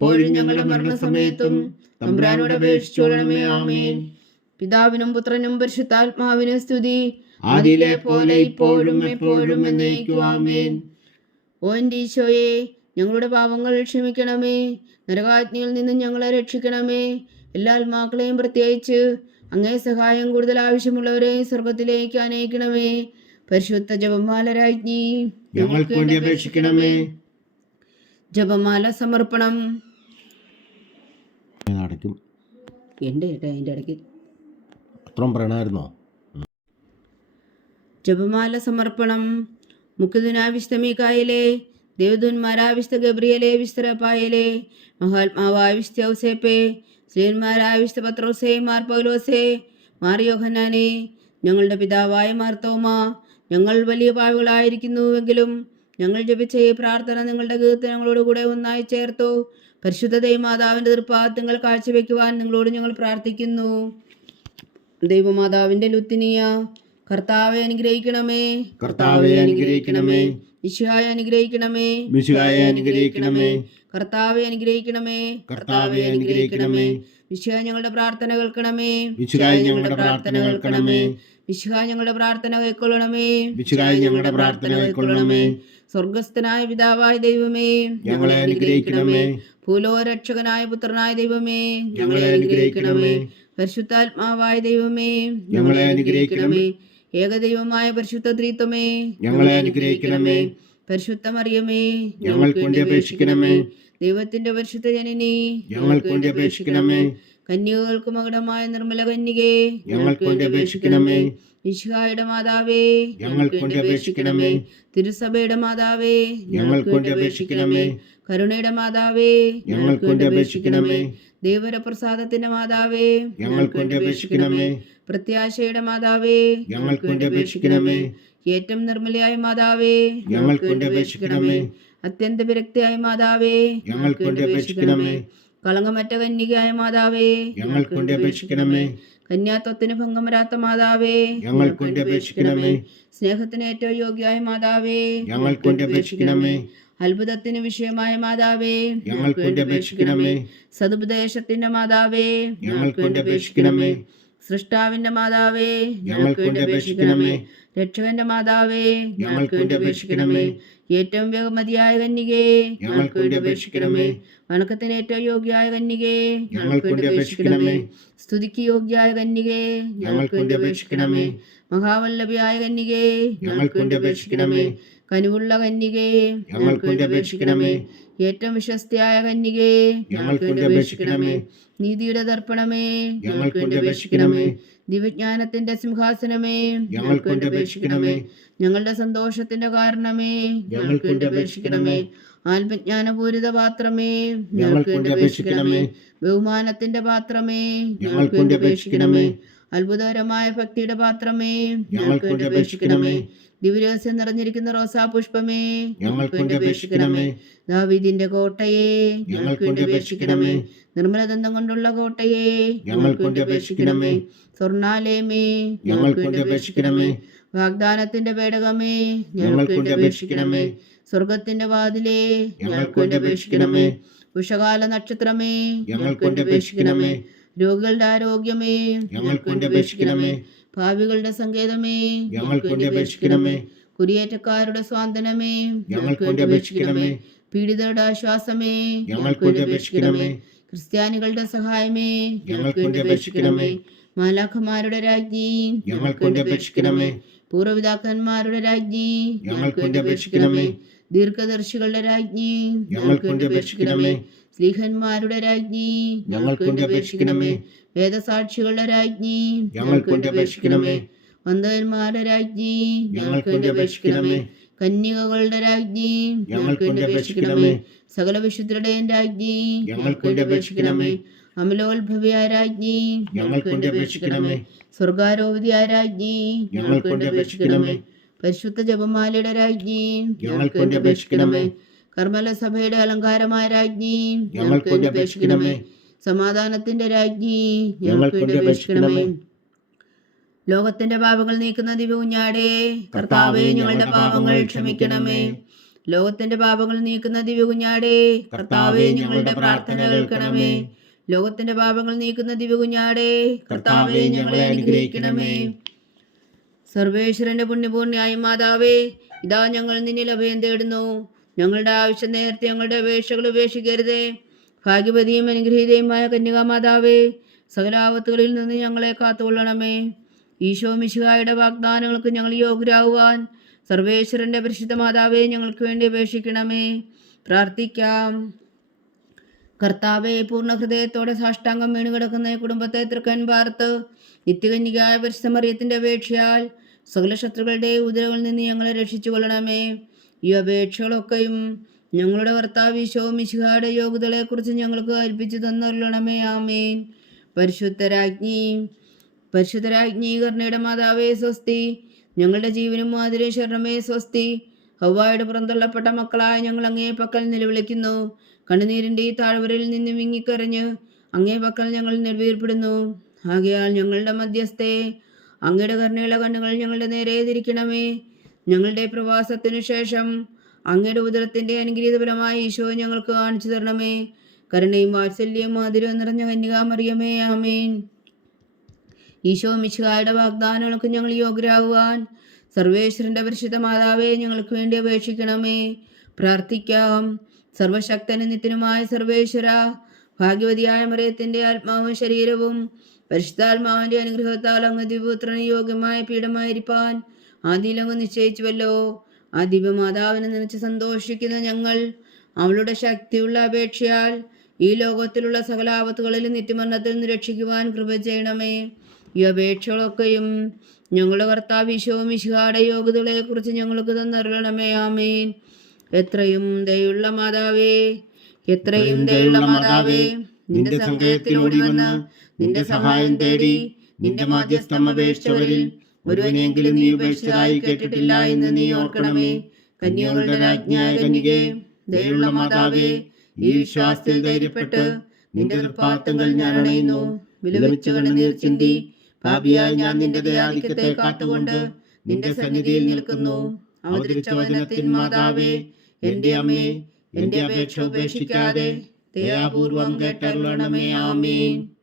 ഇപ്പോഴും ഞങ്ങളുടെ മരണസമയത്തും തമ്പുരാനോട് അപേക്ഷിച്ചുകൊള്ളണമേ. ആമേൻ. പിതാവിനും പുത്രനും പരിശുദ്ധാത്മാവിനും സ്തുതി, ആദിയിലെ പോലെ ഇപ്പോഴും എപ്പോഴും എന്നേക്കും. ആമേൻ. ഓ എൻ്റെ ഈശോയെ, ഞങ്ങളുടെ പാപങ്ങൾ ക്ഷമിക്കണമേ. നരകാഗ്നിയിൽ നിന്ന് ഞങ്ങളെ രക്ഷിക്കണമേ. എല്ലാ ആത്മാക്കളെയും പ്രത്യേകിച്ച് അങ്ങേ സഹായം കൂടുതൽ ആവശ്യമുള്ളവരെ സ്വർഗത്തിലേക്ക് അനയിക്കണമേ. പരിശുദ്ധ ജപമാല രാജ്ഞി, ഞങ്ങൾക്ക് വേണ്ടി അപേക്ഷിക്കണമേ. ജപമാല സമർപ്പണം. അടയ്ക്കും. എൻ്റെ അതിൻ്റെ ഇടയ്ക്ക് അത്രയും പറയണമായിരുന്നോ? ജപമാല സമർപ്പണം. മുഖ്യദുനാവിശുദ്ധ മീകായേലേ, ദേവദൂന്മാരാവിശുദ്ധ ഗബ്രിയേലേ, വിശുദ്ധ റഫായേലേ, മഹാത്മാവായ വിശുദ്ധ ഔസേപ്പേ, ശ്രീന്മാരായ വിശുദ്ധ പത്രോസേ, മാർ പൗലോസേ, മാർ യോഹന്നാനേ, ഞങ്ങളുടെ പിതാവായ മാർ തോമാ, ഞങ്ങൾ വലിയ പാവികളായിരിക്കുന്നുവെങ്കിലും ഞങ്ങൾ ജപിച്ച ഈ പ്രാർത്ഥന നിങ്ങളുടെ കീർത്തനങ്ങളോട് കൂടെ ഒന്നായി ചേർത്തു. പരിശുദ്ധ ദൈവമാതാവിൻ്റെ തൃപ്പാദങ്ങൾ കാഴ്ചവെക്കുവാൻ നിങ്ങളോട് ഞങ്ങൾ പ്രാർത്ഥിക്കുന്നു. ദൈവമാതാവിൻ്റെ ലുത്തിനിയ, കർത്താവെ അനുഗ്രഹിക്കണമേ. കർത്താവെ അനുഗ്രഹിക്കണമേ. മിശിഹായെ അനുഗ്രഹിക്കണമേ. മിശിഹായെ അനുഗ്രഹിക്കണമേ. കർത്താവെ അനുഗ്രഹിക്കണമേ. കർത്താവെ അനുഗ്രഹിക്കണമേ. മിശിഹാ ഞങ്ങളുടെ പ്രാർത്ഥന കേൾക്കണമേ. മിശിഹായെ ഞങ്ങളുടെ പ്രാർത്ഥന കേൾക്കണമേ. മിശിഹാ ഞങ്ങളുടെ പ്രാർത്ഥന കൈക്കൊള്ളണമേ. മിശിഹായെ ഞങ്ങളുടെ പ്രാർത്ഥന കൈക്കൊള്ളണമേ. സ്വർഗസ്ഥനായ പിതാവായ ദൈവമേ, ഞങ്ങളെ അനുഗ്രഹിക്കണമേ. ഭൂലോകരക്ഷകനായ പുത്രനായ ദൈവമേ, ഞങ്ങളെ അനുഗ്രഹിക്കണമേ. പരിശുദ്ധാത്മാവായ ദൈവമേ, ഞങ്ങളെ അനുഗ്രഹിക്കണമേ. ഏകദൈവമായ പരിശുദ്ധ ത്രിത്വമേ, ഞങ്ങളെ അനുഗ്രഹിക്കണമേ. പരിശുദ്ധ മറിയമേ, ഞങ്ങൾക്ക് വേണ്ടി അപേക്ഷിക്കണമേ. ദൈവത്തിന്റെ പരിശുദ്ധ ജനനി, ഞങ്ങൾക്ക് വേണ്ടി അപേക്ഷിക്കണമേ. കന്യകൾക്ക് മകുടമായ നിർമ്മല കന്യകേ, ഞങ്ങൾക്ക് വേണ്ടി അപേക്ഷിക്കണമേ. മിശിഹായുടെ മാതാവേ, ഞങ്ങൾക്ക് വേണ്ടി അപേക്ഷിക്കണമേ. തിരുസഭയുടെ മാതാവേ, ഞങ്ങൾക്ക് വേണ്ടി അപേക്ഷിക്കണമേ. കരുണയുടെ മാതാവേ, ഞങ്ങൾക്ക് വേണ്ടി അപേക്ഷിക്കണമേ. ദൈവപ്രസാദത്തിന്റെ മാതാവേ, ഞങ്ങൾക്ക് വേണ്ടി അപേക്ഷിക്കണമേ. പ്രത്യാശയുടെ മാതാവേ, ഞങ്ങൾക്ക് വേണ്ടി അപേക്ഷിക്കണമേ. ഏറ്റവും നിർമ്മലയായ മാതാവേ, ഞങ്ങൾക്ക് വേണ്ടി അപേക്ഷിക്കണമേ. അത്യന്ത വിരക്തിയായ മാതാവേ, ഞങ്ങൾക്ക് വേണ്ടി അപേക്ഷിക്കണമേ. കളങ്കമറ്റ കന്യകയായ മാതാവേ, ഞങ്ങൾക്ക് വേണ്ടി അപേക്ഷിക്കണമേ. കന്യാത്വത്തിന് ഭംഗം വരാത്ത മാതാവേ, ഞങ്ങൾക്ക് വേണ്ടി അപേക്ഷിക്കണമേ. സ്നേഹത്തിന് ഏറ്റവും യോഗ്യയായ മാതാവേ, ഞങ്ങൾക്ക് വേണ്ടി അപേക്ഷിക്കണമേ. അത്ഭുതത്തിന് വിഷയമായ മാതാവേ, ഞങ്ങൾക്ക് വേണ്ടി അപേക്ഷിക്കണമേ. സതുപദേശത്തിന്റെ മാതാവേ, ഞങ്ങൾക്ക് വേണ്ടി അപേക്ഷിക്കണമേ. സൃഷ്ടാവിന്റെ മാതാവേ, ഞങ്ങൾക്ക് വേണ്ടി അപേക്ഷിക്കണമേ. രക്ഷകന്റെ മാതാവേ, ഞങ്ങൾക്ക് വേണ്ടി അപേക്ഷിക്കണമേ. ഏറ്റവും ബഹുമതിയായ കന്യകേ, ഞങ്ങൾക്ക് വേണ്ടി അപേക്ഷിക്കണമേ. വണക്കത്തിന് ഏറ്റവും യോഗ്യയായ കന്യകേ, ഞങ്ങൾക്ക് വേണ്ടി അപേക്ഷിക്കണമേ. സ്തുതിക്ക് യോഗ്യയായ കന്യകേ, ഞങ്ങൾക്ക് വേണ്ടി അപേക്ഷിക്കണമേ. മഹാവല്ലഭിയായ കന്യകേ, ഞങ്ങൾക്ക് വേണ്ടി അപേക്ഷിക്കണമേ. കനിവുള്ള കന്യകേ, ഞങ്ങൾക്ക് വേണ്ടി അപേക്ഷിക്കണമേ. ഏറ്റവും വിശ്വസ്തയായ കന്യകേ, ഞങ്ങൾക്ക് വേണ്ടി അപേക്ഷിക്കണമേ. നീതിയുടെ ദർപ്പണമേ, ഞങ്ങൾക്ക് വേണ്ടി അപേക്ഷിക്കണമേ. ദിവ്യജ്ഞാനത്തിന്റെ സിംഹാസനമേ, ഞങ്ങൾക്ക് വേണ്ടി അപേക്ഷിക്കണമേ. ഞങ്ങളുടെ സന്തോഷത്തിന്റെ കാരണമേ, ഞങ്ങൾക്ക് വേണ്ടി അപേക്ഷിക്കണമേ. ആത്മജ്ഞാനപൂരിത പാത്രമേ, ഞങ്ങൾക്ക് വേണ്ടി അപേക്ഷിക്കണമേ. ബഹുമാനത്തിന്റെ പാത്രമേ, ഞങ്ങൾക്ക് വേണ്ടി അപേക്ഷിക്കണമേ. അത്ഭുതകരമായ ഭക്തിയുടെ പാത്രമേ, ഞങ്ങൾക്ക് വേണ്ടി അപേക്ഷിക്കണമേ. ദിവ്യരഹസ്യം നിറഞ്ഞിരിക്കുന്ന റോസാ പുഷ്പമേ, ഞങ്ങൾക്ക് വേണ്ടി അപേക്ഷിക്കണമേ. ദാവീദിന്റെ കോട്ടയെ, ഞങ്ങൾക്ക് വേണ്ടി അപേക്ഷിക്കണമേ. നിർമ്മലദന്തം കൊണ്ടുള്ള കോട്ടയെ, ഞങ്ങൾക്ക് വേണ്ടി അപേക്ഷിക്കണമേ. സ്വർണാലയമേ, ഞങ്ങൾക്ക് വേണ്ടി അപേക്ഷിക്കണമേ. വാഗ്ദാനത്തിന്റെ പേടകമേ, ഞങ്ങൾക്ക് വേണ്ടി അപേക്ഷിക്കണമേ. സ്വർഗത്തിന്റെ വാതിലേ, ഞങ്ങൾക്ക് വേണ്ടി അപേക്ഷിക്കണമേ. ഉഷകാല നക്ഷത്രമേ, ഞങ്ങൾക്ക് വേണ്ടി അപേക്ഷിക്കണമേ. രോഗികളുടെ ആരോഗ്യമേ, ഞങ്ങൾക്ക് വേണ്ടി അപേക്ഷിക്കണമേ. ഭാവികളുടെ സങ്കേതമേ, ഞങ്ങൾക്ക് വേണ്ടി അപേക്ഷിക്കണമേ. കുടിയേറ്റക്കാരുടെ സ്വാന്തനമേ, ഞങ്ങൾക്ക് വേണ്ടി അപേക്ഷിക്കണമേ. പീഡിതരുടെ ആശ്വാസമേ, ഞങ്ങൾക്ക് വേണ്ടി അപേക്ഷിക്കണമേ. ക്രിസ്ത്യാനികളുടെ സഹായമേ, ഞങ്ങൾക്ക് വേണ്ടി അപേക്ഷിക്കണമേ. മാലാഖമാരുടെ രാജ്ഞി, ഞങ്ങൾക്ക് വേണ്ടി അപേക്ഷിക്കണമേ. പൂർവ്വപിതാക്കന്മാരുടെ രാജ്ഞി, ഞങ്ങൾക്ക് വേണ്ടി അപേക്ഷിക്കണമേ. ദീർഘദർശികളുടെ രാജ്ഞി, ഞങ്ങൾക്ക് വേണ്ടി അപേക്ഷിക്കണമേ. സ്ലീഹന്മാരുടെ രാജ്ഞി, ഞങ്ങൾക്ക് വേണ്ടി അപേക്ഷിക്കണമേ. വേദസാക്ഷികളുടെ രാജ്ഞി, ഞങ്ങൾക്ക് വേണ്ടി അപേക്ഷിക്കണമേ. വന്ദകന്മാരുടെ രാജ്ഞി, ഞങ്ങൾക്ക് വേണ്ടി അപേക്ഷിക്കണമേ. കന്യകകളുടെ രാജ്ഞി, ഞങ്ങൾക്ക് വേണ്ടി അപേക്ഷിക്കണമേ. സകല വിശുദ്ധരുടെയും രാജ്ഞി, ഞങ്ങൾക്ക് വേണ്ടി അപേക്ഷിക്കണമേ. അമലോത്ഭവിയായ രാജ്ഞി, ഞങ്ങൾക്ക് വേണ്ടി അപേക്ഷിക്കണമേ. സ്വർഗാരോപിതയായ രാജ്ഞി, ഞങ്ങൾക്ക് വേണ്ടി അപേക്ഷിക്കണമേ. പരിശുദ്ധ ജപമാലയുടെ രാജ്ഞി, ഞങ്ങൾക്ക് വേണ്ടി അപേക്ഷിക്കണമേ. കർമ്മല സഭയുടെ അലങ്കാരമായ രാജ്ഞി, ഞങ്ങൾക്ക് വേണ്ടി അപേക്ഷിക്കണമേ. സമാധാനത്തിന്റെ രാജ്ഞി, ഞങ്ങൾക്ക് വേണ്ടി അപേക്ഷിക്കണമേ. ലോകത്തിന്റെ പാപങ്ങൾ നീക്കുന്ന ദിവ്യകുഞ്ഞാടേ, കർത്താവേ ഞങ്ങളുടെ പാപങ്ങൾ ക്ഷമിക്കണമേ. ലോകത്തിന്റെ പാപങ്ങൾ നീക്കുന്ന ദിവ്യകുഞ്ഞാടേ, കർത്താവേ ഞങ്ങളുടെ പ്രാർത്ഥന കേൾക്കണമേ. ലോകത്തിന്റെ പാപങ്ങൾ നീക്കുന്ന ദിവ്യകുഞ്ഞാടേ, കർത്താവേ ഞങ്ങളെ അനുഗ്രഹിക്കണമേ. സർവേശ്വരന്റെ പുണ്യപൂർണ്ണയായ മാതാവേ, ഇതാ ഞങ്ങൾ നിന്നിൽ അഭയം തേടുന്നു. ഞങ്ങളുടെ ആവശ്യം നേരത്തെ ഞങ്ങളുടെ അപേക്ഷകൾ ഉപേക്ഷിക്കരുതേ. ഭാഗ്യവതിയും അനുഗ്രഹീതയുമായ കന്യകാമാതാവേ, സകല ആപത്തുകളിൽ നിന്ന് ഞങ്ങളെ കാത്തുകൊള്ളണമേ. ഈശോ മിശിഹായുടെ വാഗ്ദാനങ്ങൾക്ക് ഞങ്ങൾ യോഗ്യരാകുവാൻ സർവേശ്വരന്റെ പരിശുദ്ധ മാതാവേ ഞങ്ങൾക്ക് വേണ്ടി അപേക്ഷിക്കണമേ. പ്രാർത്ഥിക്കാം. കർത്താവെ, പൂർണ്ണ ഹൃദയത്തോടെ സാഷ്ടാംഗം വീണ് കിടക്കുന്ന ഈ കുടുംബത്തെ തൃക്കൻ പാർത്ത് നിത്യകന്യകയായ പരിശുദ്ധ മറിയത്തിന്റെ അപേക്ഷയാൽ സകല ശത്രുക്കളുടെ ഉദരകളിൽ നിന്ന് ഞങ്ങളെ രക്ഷിച്ചു കൊള്ളണമേ. ഈ അപേക്ഷകളൊക്കെയും ഞങ്ങളുടെ കർത്താവ് ഈശോ മിശിഹായുടെ യോഗ്യതകളെക്കുറിച്ച് ഞങ്ങൾക്ക് കൽപ്പിച്ചു തന്നരുളണമേ. ആമേൻ. പരിശുദ്ധരാജ്ഞി കരുണയുടെ മാതാവേ സ്വസ്തി. ഞങ്ങളുടെ ജീവനും മാതിരി ശരണമേ സ്വസ്തി. ഹവ്വായുടെ പുറന്തള്ളപ്പെട്ട മക്കളായ ഞങ്ങൾ അങ്ങേ പക്കൽ നിലവിളിക്കുന്നു. കണ്ണുനീരിൻ്റെ ഈ താഴ്വരയിൽ നിന്ന് വിങ്ങിക്കരഞ്ഞ് അങ്ങേ പക്കൽ ഞങ്ങൾ നെടുവീർപ്പെടുന്നു. ആകയാൽ ഞങ്ങളുടെ മധ്യസ്ഥേ, അങ്ങയുടെ കരുണയുള്ള കണ്ണുകൾ ഞങ്ങളുടെ നേരെ തിരിക്കണമേ. ഞങ്ങളുടെ പ്രവാസത്തിനു ശേഷം അങ്ങയുടെ ഉദരത്തിൻ്റെ അനുഗ്രഹീതപരമായ ഈശോ ഞങ്ങൾക്ക് കാണിച്ചു തരണമേ. കരുണയും വാത്സല്യവും മാധുര്യവും നിറഞ്ഞ കന്യകാമറിയമേ, ആമേൻ. ഈശോ മിശിഹായുടെ വാഗ്ദാനങ്ങൾക്ക് ഞങ്ങൾ യോഗ്യരാകുവാൻ സർവേശ്വരന്റെ പരിശുദ്ധ മാതാവേ ഞങ്ങൾക്ക് വേണ്ടി അപേക്ഷിക്കണമേ. പ്രാർത്ഥിക്കാം. സർവശക്തനും നിത്യനുമായ സർവേശ്വര, ഭാഗ്യവതിയായ മറിയത്തിന്റെ ആത്മാവും ശരീരവും പരിശുദ്ധാത്മാവിന്റെ അനുഗ്രഹത്താൽ അങ്ങ് ദിവ്യപുത്രന് യോഗ്യമായ പീഠമായിരിക്കാൻ ആദിയിലങ്ങ് നിശ്ചയിച്ചുവല്ലോ. ആ ദിവ്യമാതാവിനെ നനച്ച് സന്തോഷിക്കുന്ന ഞങ്ങൾ അവളുടെ ശക്തിയുള്ള അപേക്ഷയാൽ ഈ ലോകത്തിലുള്ള സകല ആപത്തുകളിലും നിത്യമരണത്തിൽ നിന്ന് രക്ഷിക്കുവാൻ കൃപ ചെയ്യണമേ. ഈ അപേക്ഷകളൊക്കെയും ഞങ്ങളുടെ കർത്താവ് ഈശോ മിശിഹായുടെ യോഗ്യതകളെ കുറിച്ച് ഞങ്ങൾക്ക് തന്നരുളണമേ. ആമേൻ. എത്രയും ദയുള്ള മാതാവേ, എത്രയും ദയുള്ള മാതാവേ, നിന്റെ സങ്കേതത്തിലോടി വന്ന് നിന്റെ സഹായം തേടി നിന്റെ മാധ്യസ്ഥം അപേക്ഷിച്ചവരിൽ ഒരുവനെങ്കിലും നീ ഉപേക്ഷിച്ചതായി കേട്ടിട്ടില്ല എന്ന് നീ ഓർക്കണമേ. കന്യകളുടെ രാജ്ഞിയായ കന്യകേ, ദയുള്ള മാതാവേ, ഈ വിശ്വാസത്തിൽ ധൈര്യപ്പെട്ട് നിന്റെ തൃപ്പാദങ്ങൾ ഞാൻ അണയുന്നു. വിലപിച്ച കണ്ണുനീർ ചിന്തി പാപിയായ ഞാൻ നിന്റെ ദയാധിക്യത്തെ കാത്തുകൊണ്ട് നിന്റെ സന്നിധിയിൽ നിൽക്കുന്നു. അവതരിച്ച വചനത്തിൻ മാതാവേ, എന്റെ അമ്മേ, എന്റെ അപേക്ഷ ഉപേക്ഷിക്കാതെ ദയാപൂർവം കേട്ടരുളണമേ. ആമേൻ.